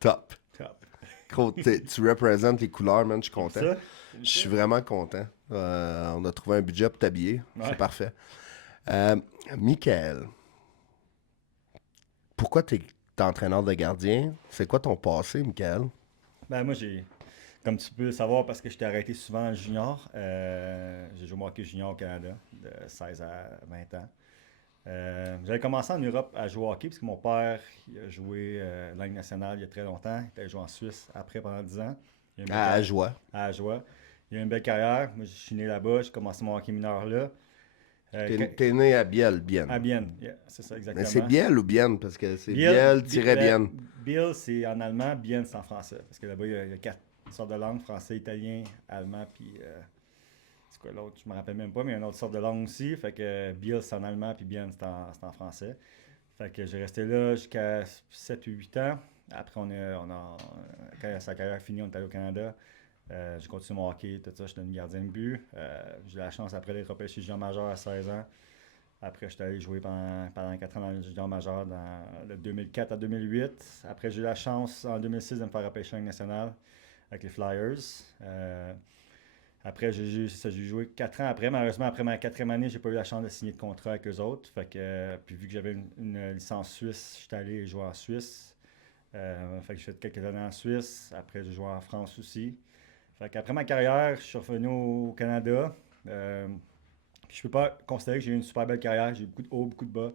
Top. Top. Gros, tu représentes les couleurs, man. Je suis content. Ça? Je suis vraiment content. On a trouvé un budget pour t'habiller. Ouais. C'est parfait. Michael, pourquoi t'es entraîneur de gardien? C'est quoi ton passé, Michael? Ben, moi, comme tu peux le savoir, parce que j'étais arrêté souvent en junior, j'ai joué au hockey junior au Canada, de 16 à 20 ans. J'avais commencé en Europe à jouer au hockey, parce que mon père il a joué dans la Ligue nationale il y a très longtemps. Il a joué en Suisse après pendant 10 ans. Il a une belle À carrière- Joie. À Ajoie. Il a eu une belle carrière. Moi, je suis né là-bas. J'ai commencé mon hockey mineur là. T'es né à Biel, Bien. À Bienne. Yeah, c'est ça, exactement. Mais c'est Biel ou Bien? Parce que c'est Biel, Biel-Bien. Biel, c'est en allemand, Bienne, c'est en français. Parce que là-bas, il y a 4 sortes de langues, français, italien, allemand, puis c'est quoi l'autre? Je me rappelle même pas, mais il y a une autre sorte de langue aussi. Fait que Biel, c'est en allemand, puis Bienne, c'est en français. Fait que j'ai resté là jusqu'à 7 ou 8 ans. Après, quand sa carrière est finie, on est allé au Canada. J'ai continué mon hockey, tout ça, j'étais une gardien de but. J'ai eu la chance après d'être repêché junior majeur à 16 ans. Après, j'étais allé jouer pendant 4 ans dans le junior majeur de 2004 à 2008. Après, j'ai eu la chance en 2006 de me faire repêcher en Ligue nationale avec les Flyers. Après, j'ai joué 4 ans après. Malheureusement, après ma 4e année, j'ai pas eu la chance de signer de contrat avec eux autres. Fait que, puis vu que j'avais une licence suisse, j'étais allé jouer en Suisse. Fait que j'ai fait quelques années en Suisse. Après, j'ai joué en France aussi. Fait qu'après ma carrière, je suis revenu au Canada. Je peux pas considérer que j'ai eu une super belle carrière. J'ai eu beaucoup de hauts, beaucoup de bas.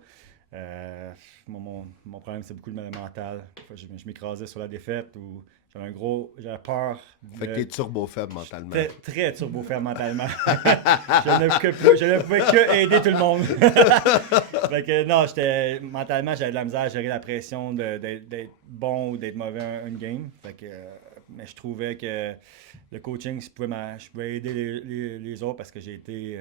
Mon problème, c'est beaucoup de mental. Je m'écrasais sur la défaite ou j'avais peur. Fait que t'es turbo faible mentalement. Très, très turbo faible mentalement. je ne pouvais que aider tout le monde. Fait que non, mentalement, j'avais de la misère à gérer la pression d'être bon ou d'être mauvais une game. Fait que, mais je trouvais que le coaching, je pouvais aider les autres parce que j'ai été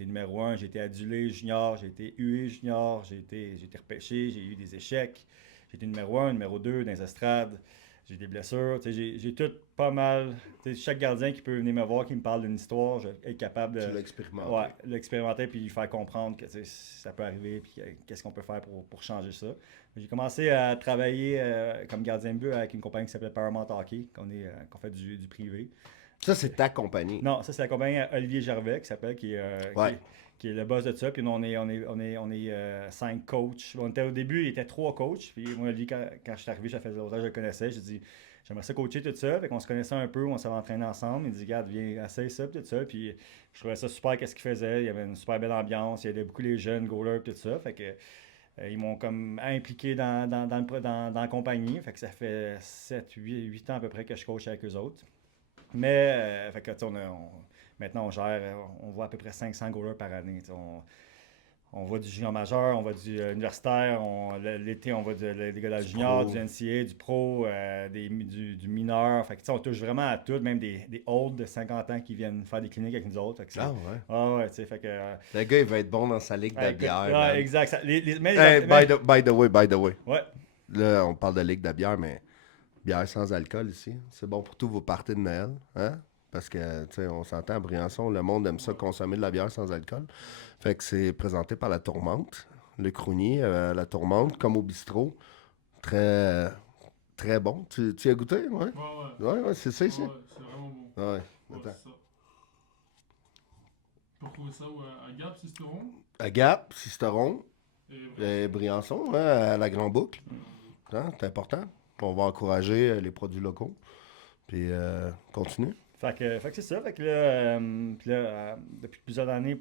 numéro 1, j'ai été adulé junior, j'ai été hué junior, j'ai été repêché, j'ai eu des échecs. J'ai été numéro 1, numéro 2 dans les estrades. J'ai des blessures. J'ai tout pas mal. Chaque gardien qui peut venir me voir, qui me parle d'une histoire, je vais être capable Tu de l'expérimentes. l'expérimenter puis lui faire comprendre que ça peut arriver puis qu'est-ce qu'on peut faire pour changer ça. J'ai commencé à travailler comme gardien de but avec une compagnie qui s'appelle Paramount Hockey, qu'on fait du privé. Ça, c'est ta compagnie. Non, ça c'est la compagnie Olivier Gervais qui s'appelle, qui est le boss de ça. Puis nous, on est 5 coachs. Au début, il était 3 coachs. Puis moi, Olivier, quand je suis arrivé, ça faisait longtemps que je le connaissais. J'ai dit, j'aimerais ça coacher tout ça. Fait qu'on se connaissait un peu, on s'est entraîné ensemble. Il dit, regarde, viens, essaye ça, puis tout ça. Puis je trouvais ça super, qu'est-ce qu'il faisait. Il y avait une super belle ambiance. Il y avait beaucoup les jeunes goalers, tout ça. Fait que ils m'ont comme impliqué dans la compagnie. Fait que ça fait 7, 8 ans à peu près que je coach avec eux autres. Mais, fait que, tu sais, maintenant, on gère, on voit à peu près 500 goalers par année. On voit du junior majeur, on voit du universitaire, l'été, on voit des gars de la junior, pro. du NCA, du pro, du mineur. Fait que, on touche vraiment à tout, même des old de 50 ans qui viennent faire des cliniques avec nous autres. Fait que Ah ouais. Ah ouais, tu sais, fait que... Le gars, il va être bon dans sa ligue de bière. ouais, man. exact. Hey, by the way. Ouais. Là, on parle de ligue de bière, mais bière sans alcool ici. C'est bon pour tous vos parties de Noël. Hein? Parce que, tu sais, on s'entend à Briançon, le monde aime ça consommer de la bière sans alcool. Fait que c'est présenté par La Tourmente, le Crunier, La Tourmente, comme au bistrot. Très, très bon. Tu y as goûté? Ouais, ouais, c'est ça ici. Ouais, c'est vraiment bon. Ouais, Ouais, attends. c'est ça. Pour trouver ça où, à Gap, Sisteron À Gap, Sisteron, et Briançon, hein, à la Grand Boucle. Hein, c'est important. On va encourager les produits locaux. Puis, continue. Fait que c'est ça. Fait que puis là, depuis plusieurs années,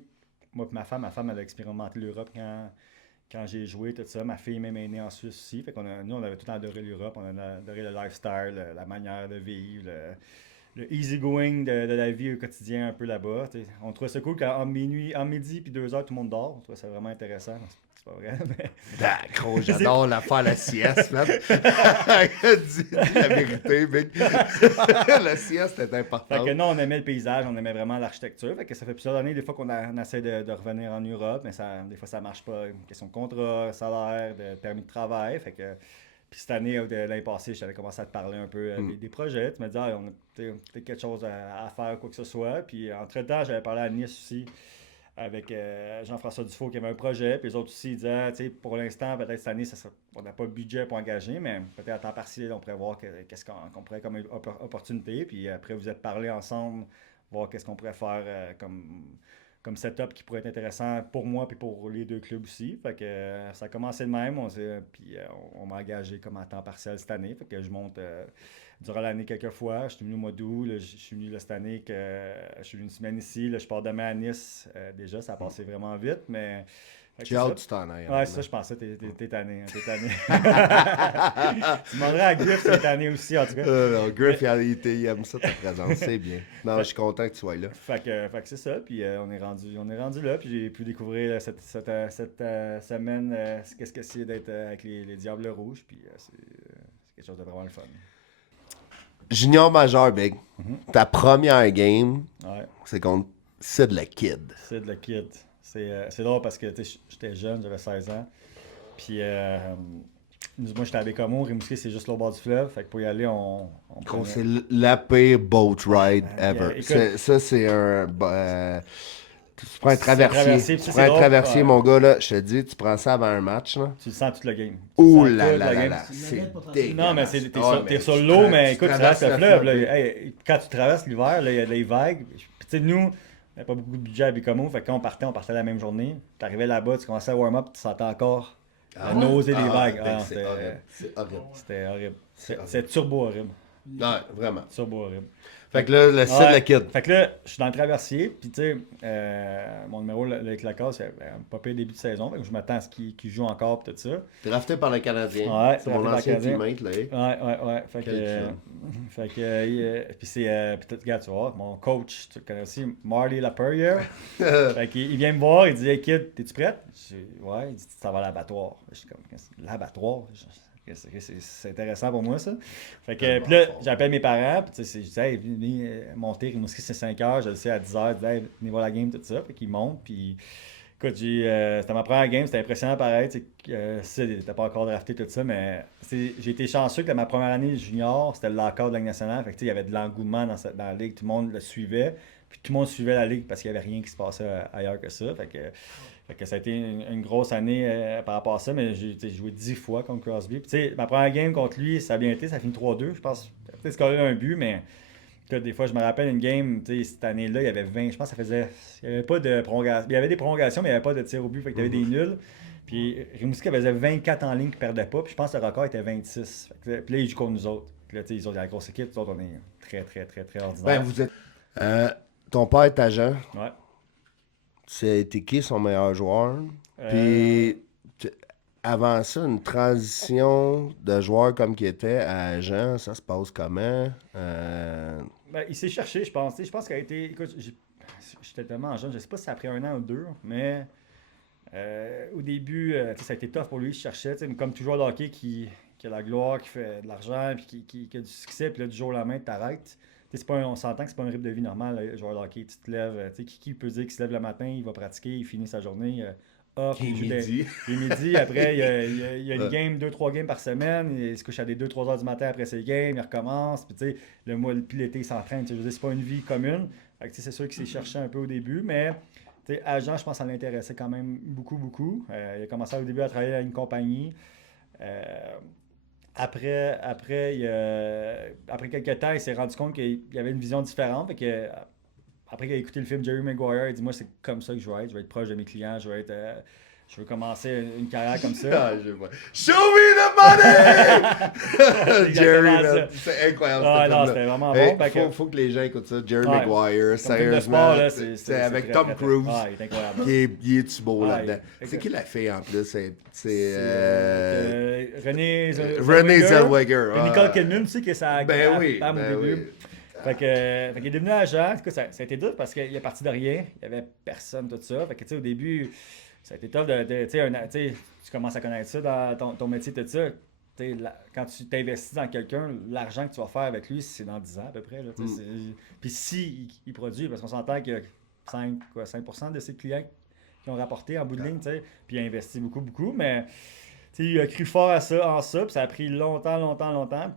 moi et ma femme, elle a expérimenté l'Europe quand j'ai joué, tout ça. Ma fille même est née en Suisse aussi. Fait nous, on avait tout adoré l'Europe. On a adoré le lifestyle, la manière de vivre, le easy-going de la vie au quotidien un peu là-bas. T'sais. On trouvait ça cool quand en midi puis 2 heures, tout le monde dort. On trouvait ça vraiment intéressant. C'est pas vrai, mais... D'accord, j'adore la sieste, man. dis la vérité, mec. La sieste est Fait importante. que non, on aimait le paysage, on aimait vraiment l'architecture. Fait que ça fait plusieurs années, des fois qu'on essaie de revenir en Europe, mais des fois ça marche pas. Une question de contrat, salaire, de permis de travail. Fait que... Puis cette année, l'année passée, j'avais commencé à te parler un peu des projets. Tu me disais, on a peut-être quelque chose à faire, quoi que ce soit. Puis entre-temps, j'avais parlé à Nice aussi avec Jean-François Dufault qui avait un projet. Puis les autres aussi, ils disaient, tu sais, pour l'instant, peut-être cette année, on n'a pas de budget pour engager, mais peut-être à temps partiel, on pourrait voir qu'est-ce qu'on pourrait comme opportunité. Puis après, vous êtes parlé ensemble, voir qu'est-ce qu'on pourrait faire comme setup qui pourrait être intéressant pour moi et pour les deux clubs aussi. Fait que ça a commencé de même. Puis on m'a engagé comme à temps partiel cette année. Fait que je monte durant l'année quelques fois. Je suis venu au mois d'août. Je suis venu cette année je suis venu une semaine ici. Là, je pars demain à Nice. Déjà, ça a passé vraiment vite, mais... J'ai hâte que tu t'en ailles. Ouais, ça, je pensais. T'es tanné. T'es tanné. Tu demanderais à Griff si t'es tanné aussi, en tout cas. Non, Griff, il aime ça, ta présence. C'est bien. Non, je suis content que tu sois là. Fait que c'est ça. Puis on est rendu là. Puis j'ai pu découvrir cette semaine qu'est-ce que c'est d'être avec les Diables Rouges. Puis c'est quelque chose de vraiment le fun. Junior majeur, Big. Ta première game, Ouais. c'est contre Sid le Kid. C'est de la kid. C'est drôle parce que j'étais jeune, j'avais 16 ans. Puis moi, j'étais à Bécamo. Rimouski, c'est juste l'autre bord du fleuve. Fait que pour y aller, on prenait... C'est la pire boat ride ever. Écoute, Ça, c'est un... tu prends un traversier. puis Tu c'est prends un drôle, traversier, ouais. mon gars, là. Je te dis, tu prends ça avant un match, là. Tu le sens toute la game. Ouh Tu le sens là toute là la là game. là. C'est dégueulasse. Non, mais t'es Ah, sur, mais l'eau, tu mais écoute, tu traverses traverses le le fleuve. Là, fleuve. hey, quand tu traverses l'hiver, là, il y a des vagues. Puis tu sais, nous, on n'avait pas beaucoup de budget à Bécamo. Fait que quand on partait la même journée. Tu arrivais là-bas, tu commençais à warm-up, tu sentais encore la nausée des vagues. Ben, Ah, c'est horrible. C'est horrible. C'était horrible. C'est C'est turbo horrible. Ouais, vraiment. Turbo horrible. Fait que là, le Sid Ouais. le Kid. Fait que là, je suis dans le traversier, puis tu sais, mon numéro avec la case, c'est pas pire début de saison, fait que je m'attends à ce qu'il joue encore, pis tout ça. Drafté par le Canadien. Ouais, C'est mon drafté par ancien le Canadien. teammate, là. Ouais. Fait Quel que, puis c'est, puis regarde, tu vois, mon coach, tu le connais aussi, Marty Lapierre. Fait qu'il vient me voir, il dit, hey kid, t'es-tu prête? Je dis, ouais, il dit, ça va à l'abattoir. Je suis comme, l'abattoir? C'est intéressant pour moi, ça. Fait que, puis là, j'appelle mes parents, puis tu sais, je dis, hey, venez monter, Rimouski, c'est 5 heures, je le sais, à 10 heures, je dis, hey, venez voir la game, tout ça. Fait qu'ils montent, puis écoute, c'était ma première game, c'était impressionnant pareil, tu sais, Sid, il n'était pas encore drafté, tout ça, mais j'ai été chanceux que ma première année junior, c'était le lock-out de la Ligue nationale, fait que tu sais, il y avait de l'engouement dans la ligue, tout le monde le suivait, puis tout le monde suivait la ligue parce qu'il n'y avait rien qui se passait ailleurs que ça, fait que ça a été une grosse année par rapport à ça, mais j'ai joué 10 fois contre Crosby. Puis, tu sais, ma première game contre lui, ça a bien été, ça a fini 3-2. Je pense peut-être scoré un but, mais des fois, je me rappelle une game, tu sais, cette année-là, il y avait 20. Je pense que ça faisait. Il n'y avait pas de prolongation. Il y avait des prolongations, mais il n'y avait pas de tir au but. Fait qu'il y avait des nuls. Puis Rimouski faisait 24 en ligne qui ne perdait pas. Puis je pense que le record était 26. Puis là, ils jouent contre nous autres. Puis là, tu sais, ils ont la grosse équipe. Nous autres, on est très, très, très, très ordinaire. Ben, vous êtes. Ton père est agent. Ouais. C'était qui son meilleur joueur? Puis, avant ça, une transition de joueur comme qu'il était à agent, ça se passe comment? Ben, il s'est cherché, je pense. Tu sais, je pense qu'il a été. Écoute, j'étais tellement jeune, je sais pas si ça a pris 1 an ou 2, mais au début, tu sais, ça a été tough pour lui. Il cherchait, tu sais, mais comme tout joueur de hockey qui a la gloire, qui fait de l'argent, puis qui a du succès, puis là, du jour au lendemain, t'arrêtes. Tu sais, on s'entend que c'est pas un rythme de vie normal, là, joueur de hockey. Tu te lèves, tu sais, qui peut dire qu'il se lève le matin, il va pratiquer, il finit sa journée. Off, Il est midi. il est midi, après il y a une game, 2-3 games par semaine, il se couche à des 2-3 heures du matin après ses games, il recommence, puis tu sais, puis l'été il s'entraîne, tu sais, je veux dire, c'est pas une vie commune. Fait que, tu sais, c'est sûr qu'il s'est cherché un peu au début, mais tu sais, agent, je pense que ça l'intéressait quand même beaucoup. Il a commencé au début à travailler à une compagnie. Après quelques temps, il s'est rendu compte qu'il y avait une vision différente. Fait que, après qu'il a écouté le film Jerry Maguire, il dit moi c'est comme ça que je vais être proche de mes clients, je veux commencer une carrière comme ça. Ah, je vois. Show me the money! Jerry, man, c'est incroyable. Ah, ce non, film-là. c'était vraiment Hey, bon. faut que les gens écoutent ça. Jerry Ouais. Maguire, Comme film de sérieusement. sport, là, C'est avec très, Tom très, très- Cruise. Ah, il est incroyable. Il est-tu beau Ah, là-dedans? il- C'est qui la fille en plus? C'est Renée Renée Zellweger. Et Nicole Kidman aussi, que ça a Ben oui, au ben début. oui. Fait qu'il est devenu agent. En tout cas, ça a été dur parce qu'il est parti de rien. Il n'y avait personne, tout ça. Fait que, tu sais, au début, ça a été tough tu sais, tu commences à connaître ça dans ton métier, tout ça. Quand tu t'investis dans quelqu'un, l'argent que tu vas faire avec lui, c'est dans 10 ans à peu près. Là, puis si il produit, parce qu'on s'entend qu'il y a 5% de ses clients qui ont rapporté en bout de ligne, tu sais, puis il a investi beaucoup, mais tu sais, il a cru fort en ça, puis ça a pris longtemps,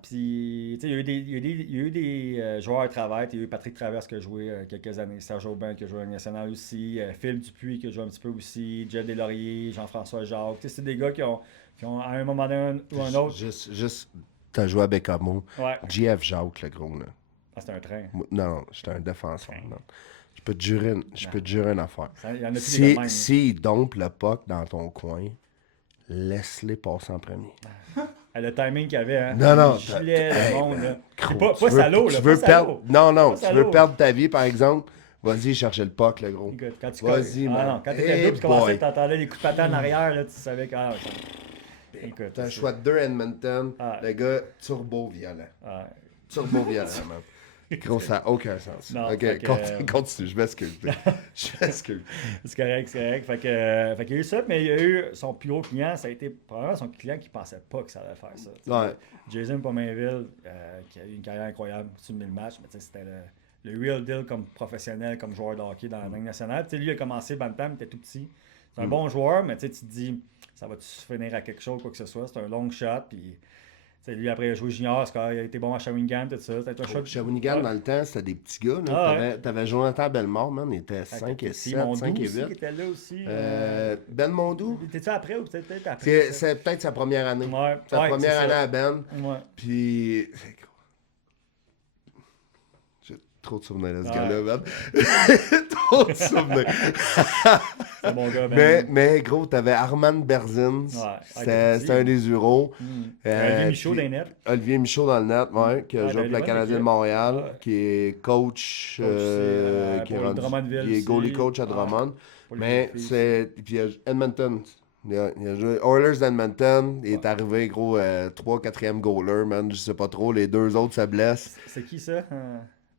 puis tu sais, il y a eu des joueurs à travers, il y a eu Patrick Traverse qui a joué quelques années, Serge Aubin qui a joué à national aussi, Phil Dupuis qui a joué un petit peu aussi, Jeff Deslauriers, Jean-François Jacques, tu sais, c'est des gars qui ont à un moment donné ou un autre. Juste, t'as joué à Bécamo. Ouais. JF Jacques, le gros, là. Ah, c'était un train. Non, j'étais un défenseur. Non. Je peux te jurer une affaire. Il y en a plus des gars de même. S'il dompe le puck dans ton coin, laisse-les passer en premier. Le timing qu'il y avait, hein. Non. Il gilait le monde, là. Gros, Pas tu veux- salaud, là. tu veux pas perdre. salaud. Non, Pas tu salaud. veux perdre ta vie, par exemple, vas-y chercher le puck, le gros. Écoute, quand tu Vas-y, ah, man. non, quand t'étais Hey double, tu commençais, boy. t'entendais les coups de patin en arrière, là, tu savais que. Ah, écoute, T'as un c'est- choix de 2 Edmonton, Ah. le gars turbo-violent. ah, Turbo-violent, man. Gros, ça n'a aucun sens. Non, Ok, fait que, continue, je m'excuse. Je m'excuse. c'est correct. Fait qu'il y a eu ça, mais il y a eu son plus gros client, ça a été probablement son client qui pensait pas que ça allait faire ça. Tu sais. Ouais. Jason Pominville, qui a eu une carrière incroyable, sur 1000 matchs, mais tu sais, c'était le real deal comme professionnel, comme joueur de hockey dans la Ligue nationale. Tu sais, lui, il a commencé Bantam, il était tout petit. C'est un bon joueur, mais tu sais, tu te dis, ça va-tu finir à quelque chose, quoi que ce soit. C'est un long shot, puis tu sais, lui, après, il a joué junior, il a été bon à Shawinigan, tout ça. C'était un shot. Shawinigan, dans le temps, c'était des petits gars. Là. Ah, T'avais Jonathan Bellemare, man, il était 5 et 7, 5 et 8. qui était là aussi. Ben Mondou, T'es-tu après ou peut-être après? c'est peut-être sa première année. Ouais, Sa ouais, première c'est année ça. à Ben. Ouais. Puis. J'ai trop de souvenirs de ce Ouais. gars-là, man. Trop de souvenirs. C'est mon gars, ben. Mais gros, t'avais Armand Berzins. C'était un des Euros. Olivier Michaud puis dans les nets. Olivier Michaud dans le net, ouais, qui a Ouais, joué pour la dans les Canadienne de bonnes Montréal, Ouais. qui est coach, qui est pour rendu- Drummondville qui est goalie aussi. coach à Ouais. Drummond. Pour les Mais filles. c'est. Puis il y a Edmonton. Il a joué Oilers d'Edmonton. Il est arrivé, gros, 3 4e goaler, man. Je sais pas trop. Les deux autres se blessent. C'est qui ça?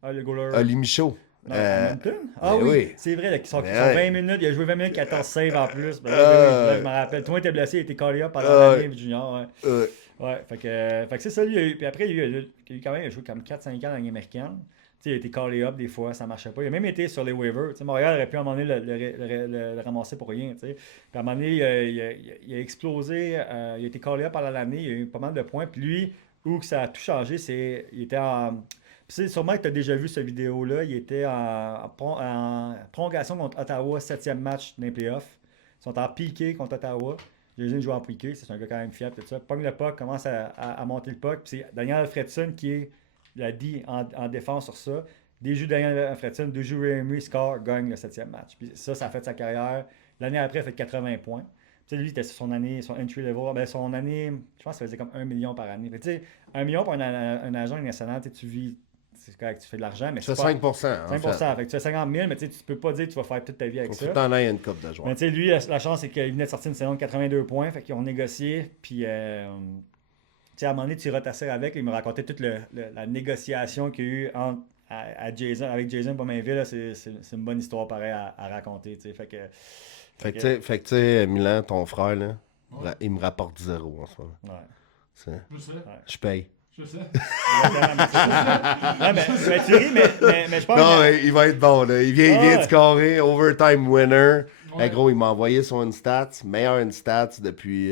Ah, le goaler. Oli Michaud. Non, Edmonton? Ah ben oui, oui. c'est vrai, là, ils sont Ben 20 ouais. minutes, il a joué 20 minutes, 14 saves en plus. Ben là, je me rappelle. Toi, il était blessé, il était callé up pendant l'année junior. Ouais. Ouais, fait que c'est ça, lui. Puis après, il a joué comme 4-5 ans dans la Ligue américaine. Tu sais, il a été callé up des fois, ça marchait pas. Il a même été sur les waivers. Tu sais, Montréal aurait pu à un moment donné le ramasser pour rien. Tu sais. Puis à un moment donné, il a explosé, il a été callé up pendant l'année, il a eu pas mal de points. Puis lui, où que ça a tout changé, c'est il était en. Puis sûrement que tu as déjà vu cette vidéo-là, il était en prolongation contre Ottawa, 7e match dans les playoffs. Ils sont en piqué contre Ottawa. Jason joue en piqué, c'est un gars quand même fiable, tout ça. Pogne le puck, commence à monter le puck. Puis c'est Daniel Alfredson qui est la dit en défense sur ça. Des jeux Daniel Alfredson, 2 jeux Ray Emery, score, gagne le 7e match. Puis ça a fait sa carrière. L'année après, il a fait 80 points. Tu sais, lui, c'était son année, son entry level. Ben, son année, je pense que ça faisait comme 1 million par année. Tu sais, 1 million pour un agent national, tu vis c'est correct, tu fais de l'argent, mais Tu fais c'est pas 5%. 5%. Fait que tu fais 50 000, mais tu peux pas dire que tu vas faire toute ta vie avec Faut ça. que tu en aies une coupe de Mais joueurs. tu sais, lui, la chance, c'est qu'il venait de sortir une saison de 82 points, fait qu'ils ont négocié, puis tu sais, à un moment donné, tu retassais avec, il me racontait toute la négociation qu'il y a eu à Jason, avec Jason Pominville, là, c'est une bonne histoire pareil à raconter, tu sais, fait que Fait que tu sais, Milan, ton frère, là, Ouais. il me rapporte 0 en ce moment. ouais. C'est- Je sais, Je paye. je sais. Non, mais tu ris, mais je pense Non, que... mais il va être bon, là. Il vient Ouais. de scorer, overtime winner. Ouais. Eh, gros, il m'a envoyé son Instats, meilleur Instats depuis.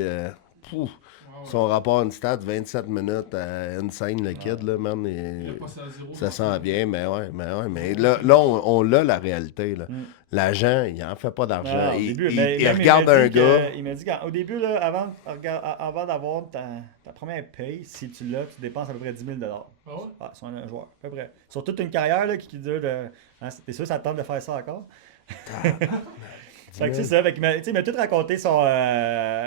Pouf. Ouais. Son rapport Instats, 27 minutes à insane, le kid, là, man. Il a passé à 0. Ça sent bien, mais là on a la réalité, là. Mm. L'agent, il en fait pas d'argent. Non, au Il, début, il- mais il même regarde m'a un dit gars. il m'a dit qu'au début, là, avant d'avoir ta première paye, si tu l'as, tu dépenses à peu près 10 000 Ah ouais? Ah, sur un joueur, à peu près. Sur toute une carrière là, qui dure de. Hein, t'es sûr que ça te tente de faire ça encore? Fait que c'est ça. Fait qu'il il m'a tout raconté son.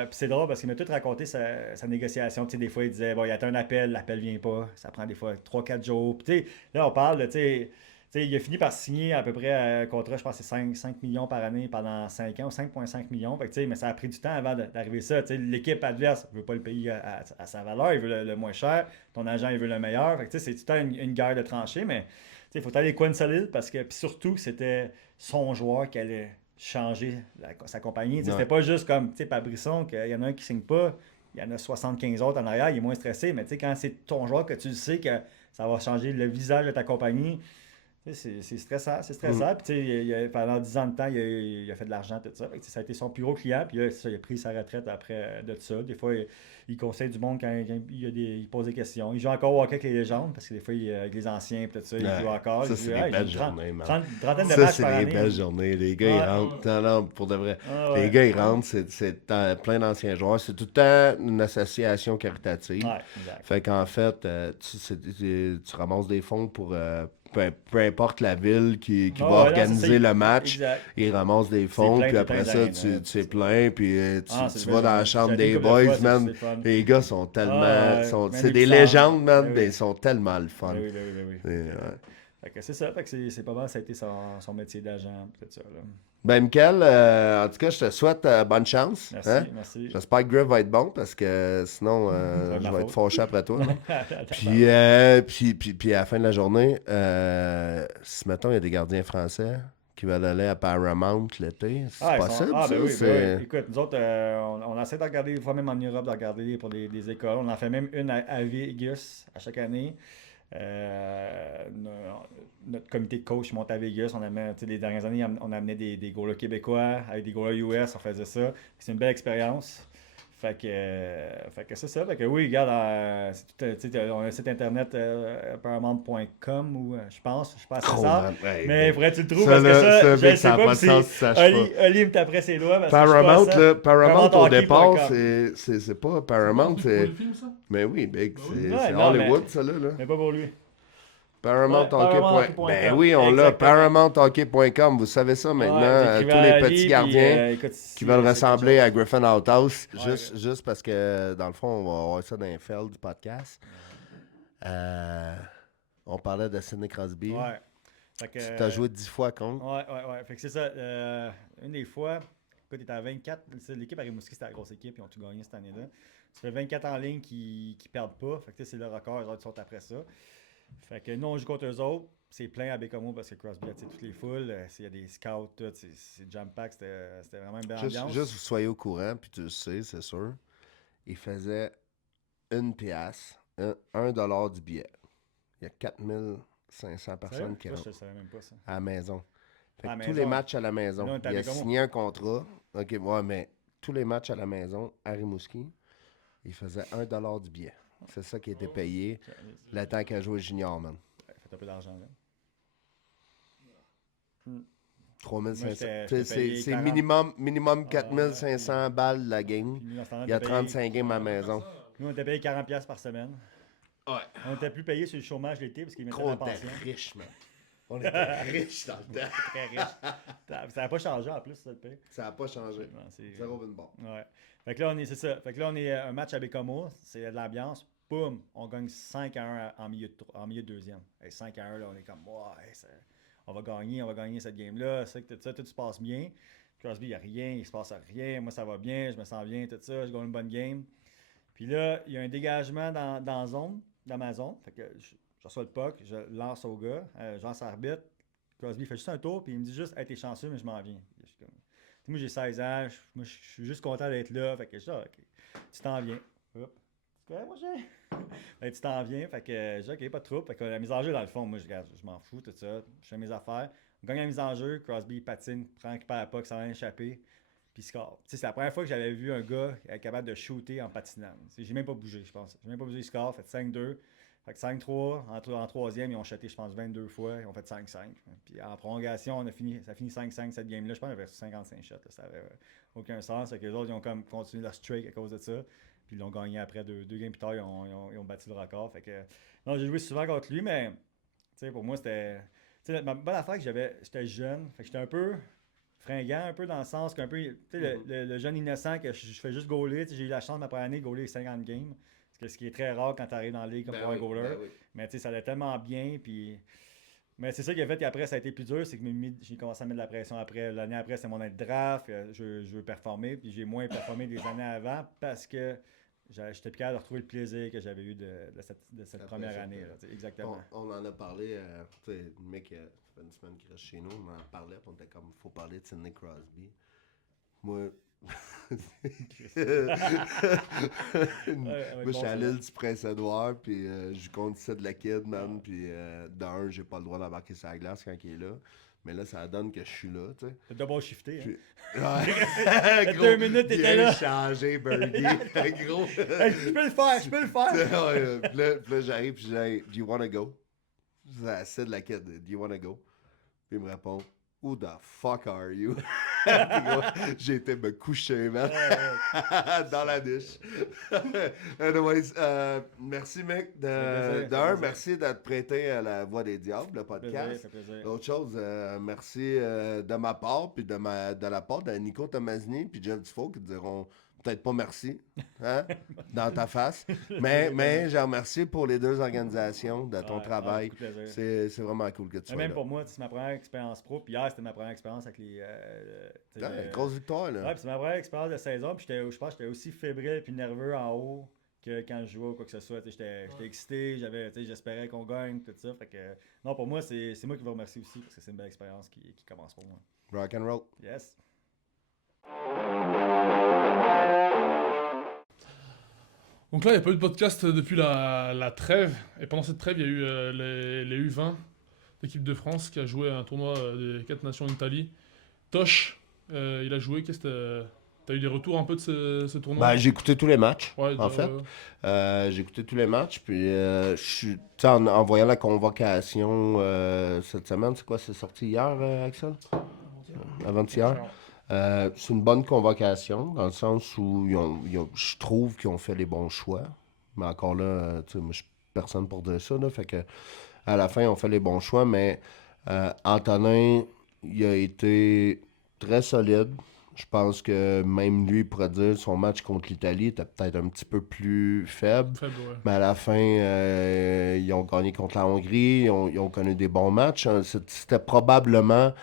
Puis c'est drôle parce qu'il m'a tout raconté sa négociation. Tu sais, des fois, il disait, bon, il y a un appel, l'appel vient pas. Ça prend des fois 3-4 jours. Puis tu sais, là, on parle de, tu sais, il a fini par signer à peu près un contrat, je pense que c'est 5 millions par année pendant 5 ans, ou 5,5 millions. Fait que, tu sais, mais ça a pris du temps avant d'arriver à ça. Tu sais, l'équipe adverse ne veut pas le payer à sa valeur, il veut le moins cher. Ton agent, il veut le meilleur. Fait que, tu sais, c'est tout le temps une guerre de tranchées, mais il faut aller les coins solides parce que, puis surtout, c'était son joueur qui allait changer sa compagnie. Tu sais, Ouais. C'était pas juste comme, tu sais, Brisson, qu'il y en a un qui signe pas, il y en a 75 autres en arrière, il est moins stressé, mais tu sais, quand c'est ton joueur que tu sais que ça va changer le visage de ta compagnie, tu sais, c'est stressant, c'est stressant. Puis, tu sais, pendant 10 ans de temps, il a fait de l'argent, tout ça. Fait que, tu sais, ça a été son plus gros client. Puis là, il a pris sa retraite après de ça. Des fois, il conseille du monde quand il pose des questions. Il joue encore au hockey avec les légendes, parce que des fois, avec les anciens, tout ça, il Ouais. joue encore. Ça, Il c'est joue, des il belles joue journées, man. trentaine de Ça, matchs c'est par des année. belles journées. Les gars, Ouais. ils rentrent. Non, non, pour de vrai. Ah, ouais. Les gars, ils rentrent, c'est plein d'anciens joueurs. C'est tout le temps une association caritative. Ouais, exact. Fait qu'en fait, tu ramasses des fonds pour peu importe la ville qui Ah, va ouais, non, organiser c'est ça, le match. Exact. Ils ramassent des fonds, plein puis tout après le temps, ça, les tu arénas, es plein, puis tu Ah, c'est tu une vas belle dans la journée. chambre J'ai été des une couple de boys, fois, man. c'est fun. Les gars sont tellement. Ah, ouais. C'est Même des ils légendes, savent. man, Oui, mais oui. ils sont tellement le fun. Oui, oui, oui, oui. Ouais. Fait que c'est ça, fait que c'est pas mal, ça a été son métier d'agent, tout ça. Là. Ben, Michael, en tout cas, je te souhaite bonne chance. Merci, Hein? merci. J'espère que Griff va être bon parce que sinon, va être je ma vais être faute. fâché après toi. Puis, Puis à la fin de la journée, si mettons il y a des gardiens français qui veulent aller à Paramount l'été, c'est possible ça? ben oui, C'est- ben oui. Écoute, nous autres, on essaie de regarder des fois même en Europe, de regarder pour des écoles. On en fait même une à Vegas à chaque année. Notre comité de coach monte à Vegas. Les dernières années, on amenait des goalers québécois avec des goalers US. On faisait ça. C'est une belle expérience. Fait que c'est ça. Fait que oui, regarde, on a un site internet paramount.com ou je pense, je suis pas assez Oh, ça. man, hey, Mais il faudrait que tu le trouves ça, parce que là, ça, ça, je mec, sais ça a pas pas de si sens si ça sache pas. Oli me taperait ses doigts parce que je suis Paramount, pas à ça. là, Paramount au départ, Paramounthockey.com. c'est pas Paramount, Pour c'est. le film, ça? Mais oui, mec, c'est Ouais, c'est non, Hollywood, mais- ça là. Mais pas pour lui. Paramount Ouais, paramounthockey.com. Ben oui, on l'a. Exactement. ParamountHockey.com. Vous savez ça maintenant. Ouais, Tous j'écrivais les à petits Ali, gardiens puis, écoute, qui veulent c'est ressembler quelque à Griffin Outhouse. Ouais. Juste parce que, dans le fond, on va avoir ça dans les field du podcast. On parlait de Sidney Crosby. chose. Ouais. Fait que, Tu as joué 10 fois contre. Ouais. Fait que c'est ça. Une des fois, écoute, il était à 24. L'équipe à Rimouski, c'était la grosse équipe. Ils ont tout gagné cette année-là. Ça fait 24 en ligne qui perdent pas. Fait que tu sais, c'est le record. Les autres sont après ça. Fait que nous, on joue contre eux autres. C'est plein à Bécomo parce que Crosby a toutes les foules. Il y a des scouts, tout. C'est jam-pack. C'était vraiment une belle ambiance. Juste vous soyez au courant, puis tu le sais, c'est sûr. Il faisait une pièce, $1 du billet. Il y a 4500 personnes qui Sérieux? Ça, rentrent je savais même pas ça. à la maison. Fait À que la tous maison. les matchs à la maison. Là, on est à Il a Bécomo. signé un contrat. OK, ouais, mais tous les matchs à la maison, à Rimouski, il faisait $1 du billet. C'est ça qui était payé le temps qu'il a joué junior, man. Fait un peu d'argent, là. 3500. Moi, j'étais Tu sais, payé c'est 40. minimum 4500 balles la game. Puis nous, dans ce temps-là, Il y a on était payé- 35 games à la maison. Nous, on était payé 40$ par semaine. Ouais. On était plus payé sur le chômage l'été parce qu'ils mettaient Gros, on la était pension. riche, man. On était riche dans le temps. Très riche. Ça n'a pas changé en plus, ça le paye. Ça n'a pas changé. Non, c'est- Zéro une barre. Ouais. Fait que là, c'est ça. Fait que là, on est un match à Bécomo. C'est de l'ambiance. boum, on gagne 5-1 en milieu de deuxième. Et 5-1, là, on est comme, ouais, on va gagner cette game-là. C'est que tout se passe bien. Crosby, il n'y a rien, il se passe rien. Moi, ça va bien, je me sens bien, tout ça, je gagne une bonne game. Puis là, il y a un dégagement dans ma zone. Fait que je reçois le puck, je lance au gars, je lance à l'arbitre. Crosby fait juste un tour, puis il me dit juste, hey, t'es chanceux, mais je m'en viens. Moi, j'ai 16 ans, je suis juste content d'être là. Fait que je dis, OK, tu t'en viens. Hop. Moi, j'ai. Tu t'en viens. Fait que je dis, OK, pas de trouble. Fait que la mise en jeu, dans le fond, moi, je m'en fous, tout ça. Je fais mes affaires. On gagne la mise en jeu. Crosby patine, récupère la puck, ça va échapper. Puis score. C'est la première fois que j'avais vu un gars être capable de shooter en patinant. J'ai même pas bougé, je pense. J'ai même pas bougé, il score. Fait 5-2. Fait que 5-3. En troisième, ils ont shoté, je pense, 22 fois. Ils ont fait 5-5. Puis en prolongation, ça finit 5-5 cette game-là. Je pense qu'il y avait 55 shots. Là. Ça n'avait aucun sens. Fait que les autres, ils ont comme continué leur streak à cause de ça. Puis ils l'ont gagné après deux games plus tard. Ils ont battu le record. Fait que, non, j'ai joué souvent contre lui, mais pour moi, c'était. Ma bonne affaire que j'étais jeune. Fait que j'étais un peu fringant, un peu dans le sens qu'un peu. Le jeune innocent que je fais juste goaler. J'ai eu la chance ma première année de goaler 50 games. Ce qui est très rare quand tu arrives dans la ligue comme pour un goaler. Oui. Mais ça allait tellement bien. Puis... Mais c'est ça qui a fait qu'après, ça a été plus dur. C'est que j'ai commencé à mettre de la pression après. L'année après, c'est mon année de draft. Je veux performer. Puis j'ai moins performé des années avant parce que j'étais plus capable de retrouver le plaisir que j'avais eu de cette première année. Là, exactement. On en a parlé. Le mec, ça fait une semaine qu'il reste chez nous. On en parlait. On était comme, il faut parler de Sidney Crosby. Moi. Moi, je suis à l'île du Prince-Édouard, puis je compte ça de la kid, man. Puis d'un, j'ai pas le droit d'embarquer sur la glace quand il est là. Mais là, ça donne que je suis là, tu sais. T'as d'abord shifté, puis, hein? Ouais. 2 minutes, t'étais là. Changé, Birdie. Gros. Je peux le faire. Puis là, j'arrive, puis je dis, do you wanna go? C'est de la kid, do you wanna go? Puis il me répond, who the fuck are you? J'ai été me coucher, man. Dans la niche. Anyways, merci, mec. Merci d'être prêté à la Voix des Diables, le podcast. L'autre chose, merci de ma part, puis de la part de Nico Tomasini, puis Jeff Dufault, qui diront peut-être pas merci, hein, dans ta face. Mais je remercie pour les deux organisations de ton travail. C'est vraiment cool que tu sois même là. pour moi, c'est ma première expérience pro. Puis hier, c'était ma première expérience avec les... grosse victoire, là. Ouais, puis c'est ma première expérience de saison. Puis je pense que j'étais aussi fébrile puis nerveux en haut que quand je jouais ou quoi que ce soit. J'étais excité, j'espérais qu'on gagne, tout ça. Fait que, non, pour moi, c'est moi qui vous remercie aussi parce que c'est une belle expérience qui commence pour moi. Rock and roll. Yes. Donc là, il n'y a pas eu de podcast depuis la trêve. Et pendant cette trêve, il y a eu les U20, l'équipe de France, qui a joué un tournoi des 4 nations en Italie. Tosh, il a joué. T'as eu des retours un peu de ce tournoi? J'ai écouté tous les matchs, en fait. J'ai écouté tous les matchs, puis en voyant la convocation cette semaine, c'est quoi, c'est sorti hier, Axel? Avant-hier. C'est une bonne convocation, dans le sens où je trouve qu'ils ont fait les bons choix. Mais encore là, moi, je suis personne pour dire ça. Là, fait que, à la fin, on fait les bons choix. Mais Antonin, il a été très solide. Je pense que même lui pourrait dire son match contre l'Italie était peut-être un petit peu plus faible. Ouais. Mais à la fin, ils ont gagné contre la Hongrie. Ils ont connu des bons matchs. C'était probablement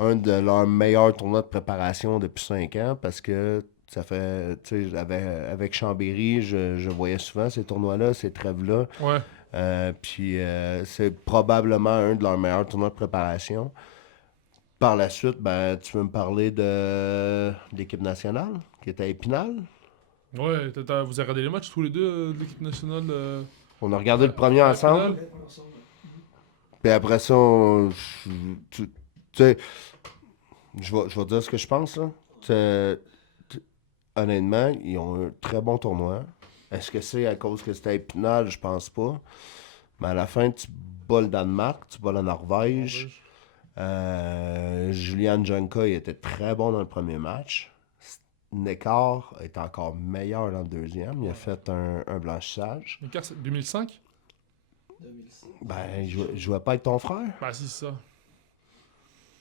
un de leurs meilleurs tournois de préparation depuis 5 ans parce que ça fait, tu sais, avec Chambéry, je voyais souvent ces tournois-là, ces trêves-là. Ouais. Puis c'est probablement un de leurs meilleurs tournois de préparation. Par la suite, tu veux me parler de l'équipe nationale qui était à Épinal? Ouais, vous avez regardé les matchs tous les deux de l'équipe nationale? On a regardé le premier ensemble. Puis après ça, tu sais, je vais dire ce que je pense, là. Honnêtement, ils ont un très bon tournoi. Est-ce que c'est à cause que c'était à Épinal? Je pense pas. Mais à la fin, tu bats le Danemark, tu bats la Norvège. Julian Janka, il était très bon dans le premier match. Nekar est encore meilleur dans le deuxième. Il a fait un blanchissage. Nekar, c'est 2005? 2005. Il jouait pas avec ton frère? Si, c'est ça.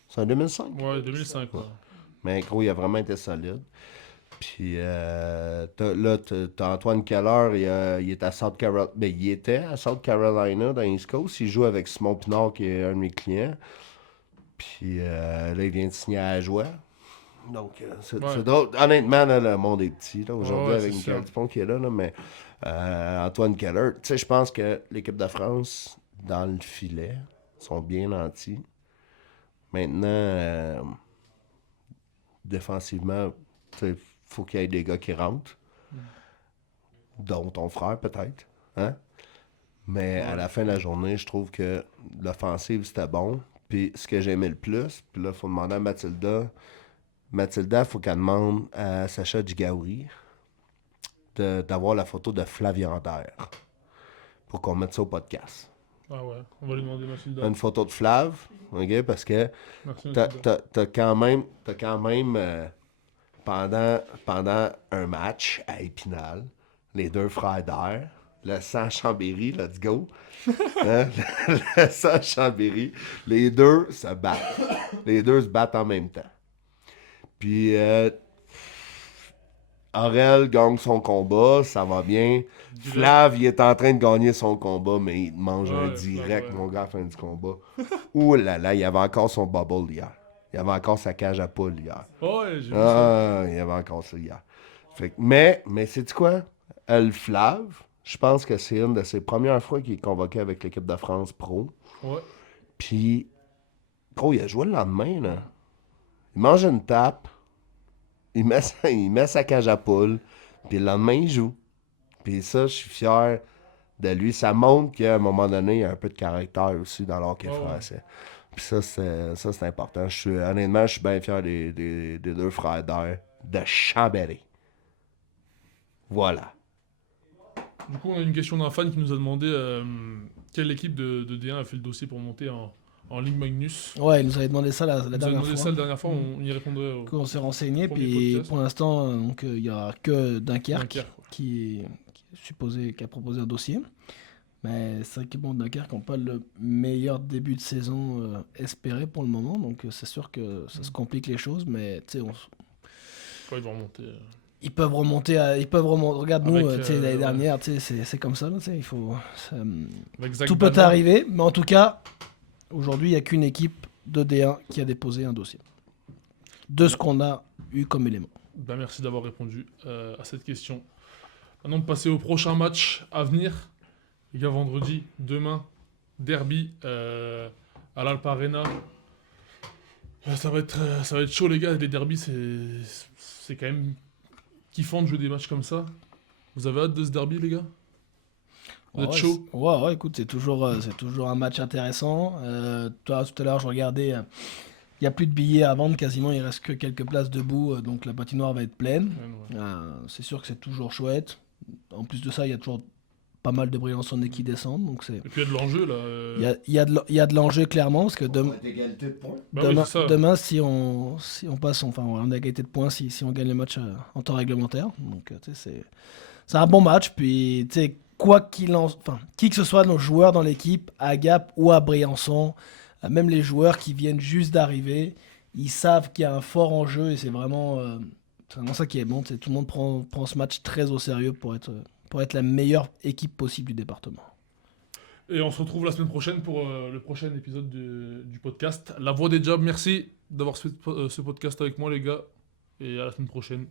C'est en 2005? Ouais, 2005. Ouais. Mais gros, il a vraiment été solide. Puis t'as Antoine Keller, il est à South Carolina. Ben, il était à South Carolina dans East Coast. Il joue avec Simon Pinard, qui est un de mes clients. Puis là, il vient de signer à Ajoie. Donc, c'est drôle. Honnêtement, là, le monde est petit. Là, aujourd'hui, avec Michael Dupont qui est là, mais Antoine Keller, tu sais, je pense que l'équipe de France, dans le filet, sont bien nantis. Maintenant, défensivement, il faut qu'il y ait des gars qui rentrent. Dont ton frère, peut-être. Hein? Mais à la fin de la journée, je trouve que l'offensive, c'était bon. Puis ce que j'aimais le plus, puis là, il faut demander à Mathilda. Mathilda, il faut qu'elle demande à Sacha Djigaouri d'avoir la photo de Flavien Ander pour qu'on mette ça au podcast. Ah ouais, on va lui demander Mathilda. Une photo de Flav, ok, parce que Merci, t'as quand même pendant un match à Épinal, les deux frères d'air, le sang Chambéry, let's go. Hein? Le sang Chambéry, les deux se battent. Les deux se battent en même temps. Puis Aurel gagne son combat, ça va bien. Flav, il est en train de gagner son combat, mais il mange un direct, mon gars, à la fin du combat. Ouh là là, il y avait encore son bubble hier. Il y avait encore sa cage à poules hier. Oh ouais, j'ai vu ça. Il y avait encore ça hier. Fait que, mais sais-tu quoi? Le Flav, je pense que c'est une de ses premières fois qu'il est convoqué avec l'équipe de France pro. Ouais. Puis, gros, il a joué le lendemain, là. Il mange une tape, il met sa cage à poules, puis le lendemain, il joue. Puis ça, je suis fier de lui. Ça montre qu'à un moment donné, il y a un peu de caractère aussi dans l'hockey français. Puis ça, c'est important. Honnêtement, je suis bien fier des deux frères d'air de Chambéry. Voilà. Du coup, on a une question d'un fan qui nous a demandé quelle équipe de D1 a fait le dossier pour monter en Ligue Magnus. Ouais, il nous avait demandé ça la Il nous a dernière demandé fois. ça la dernière fois, on y répondrait. On s'est renseigné, premier puis podcast. pour l'instant, il n'y a que Dunkerque, Dunkerque, ouais. qui a proposé un dossier. Mais c'est vrai que bon, Dunkerque n'a pas le meilleur début de saison espéré pour le moment, donc c'est sûr que ça se complique les choses, mais tu sais, Ils vont remonter. ils peuvent remonter. Regarde, nous, Avec, tu sais, l'année ouais. dernière, tu sais, c'est comme ça, là, tu sais, Avec Zach tout peut Ballon. arriver, mais en tout cas, aujourd'hui, il n'y a qu'une équipe de D1 qui a déposé un dossier. De ce qu'on a eu comme élément. Ben, merci d'avoir répondu à cette question. Maintenant, passer au prochain match à venir. Les gars, vendredi, demain, derby à l'Alpa Arena. Ça va être chaud, les gars. Les derbys, c'est quand même kiffant de jouer des matchs comme ça. Vous avez hâte de ce derby, les gars? Vous êtes chaud? Ouais, écoute, c'est toujours un match intéressant. Toi, tout à l'heure, je regardais, il n'y a plus de billets à vendre quasiment, il reste que quelques places debout, donc la patinoire va être pleine. Ouais. C'est sûr que c'est toujours chouette. En plus de ça, il y a toujours pas mal de Briançonnais qui descendent, donc c'est... Et puis il y a de l'enjeu, là. Il y a de l'enjeu clairement, parce que Égalité de points. Bah oui, c'est ça. demain, si on passe, enfin, on a égalité de points si on gagne le match en temps réglementaire. Donc, tu sais, c'est un bon match. Puis, tu sais, qui que ce soit nos joueurs dans l'équipe, à Gap ou à Briançon, même les joueurs qui viennent juste d'arriver, ils savent qu'il y a un fort enjeu et c'est vraiment ça qui est bon. Tu sais, tout le monde prend ce match très au sérieux pour être la meilleure équipe possible du département. Et on se retrouve la semaine prochaine pour le prochain épisode du podcast La Voix des Jobs. Merci d'avoir fait ce podcast avec moi, les gars. Et à la semaine prochaine.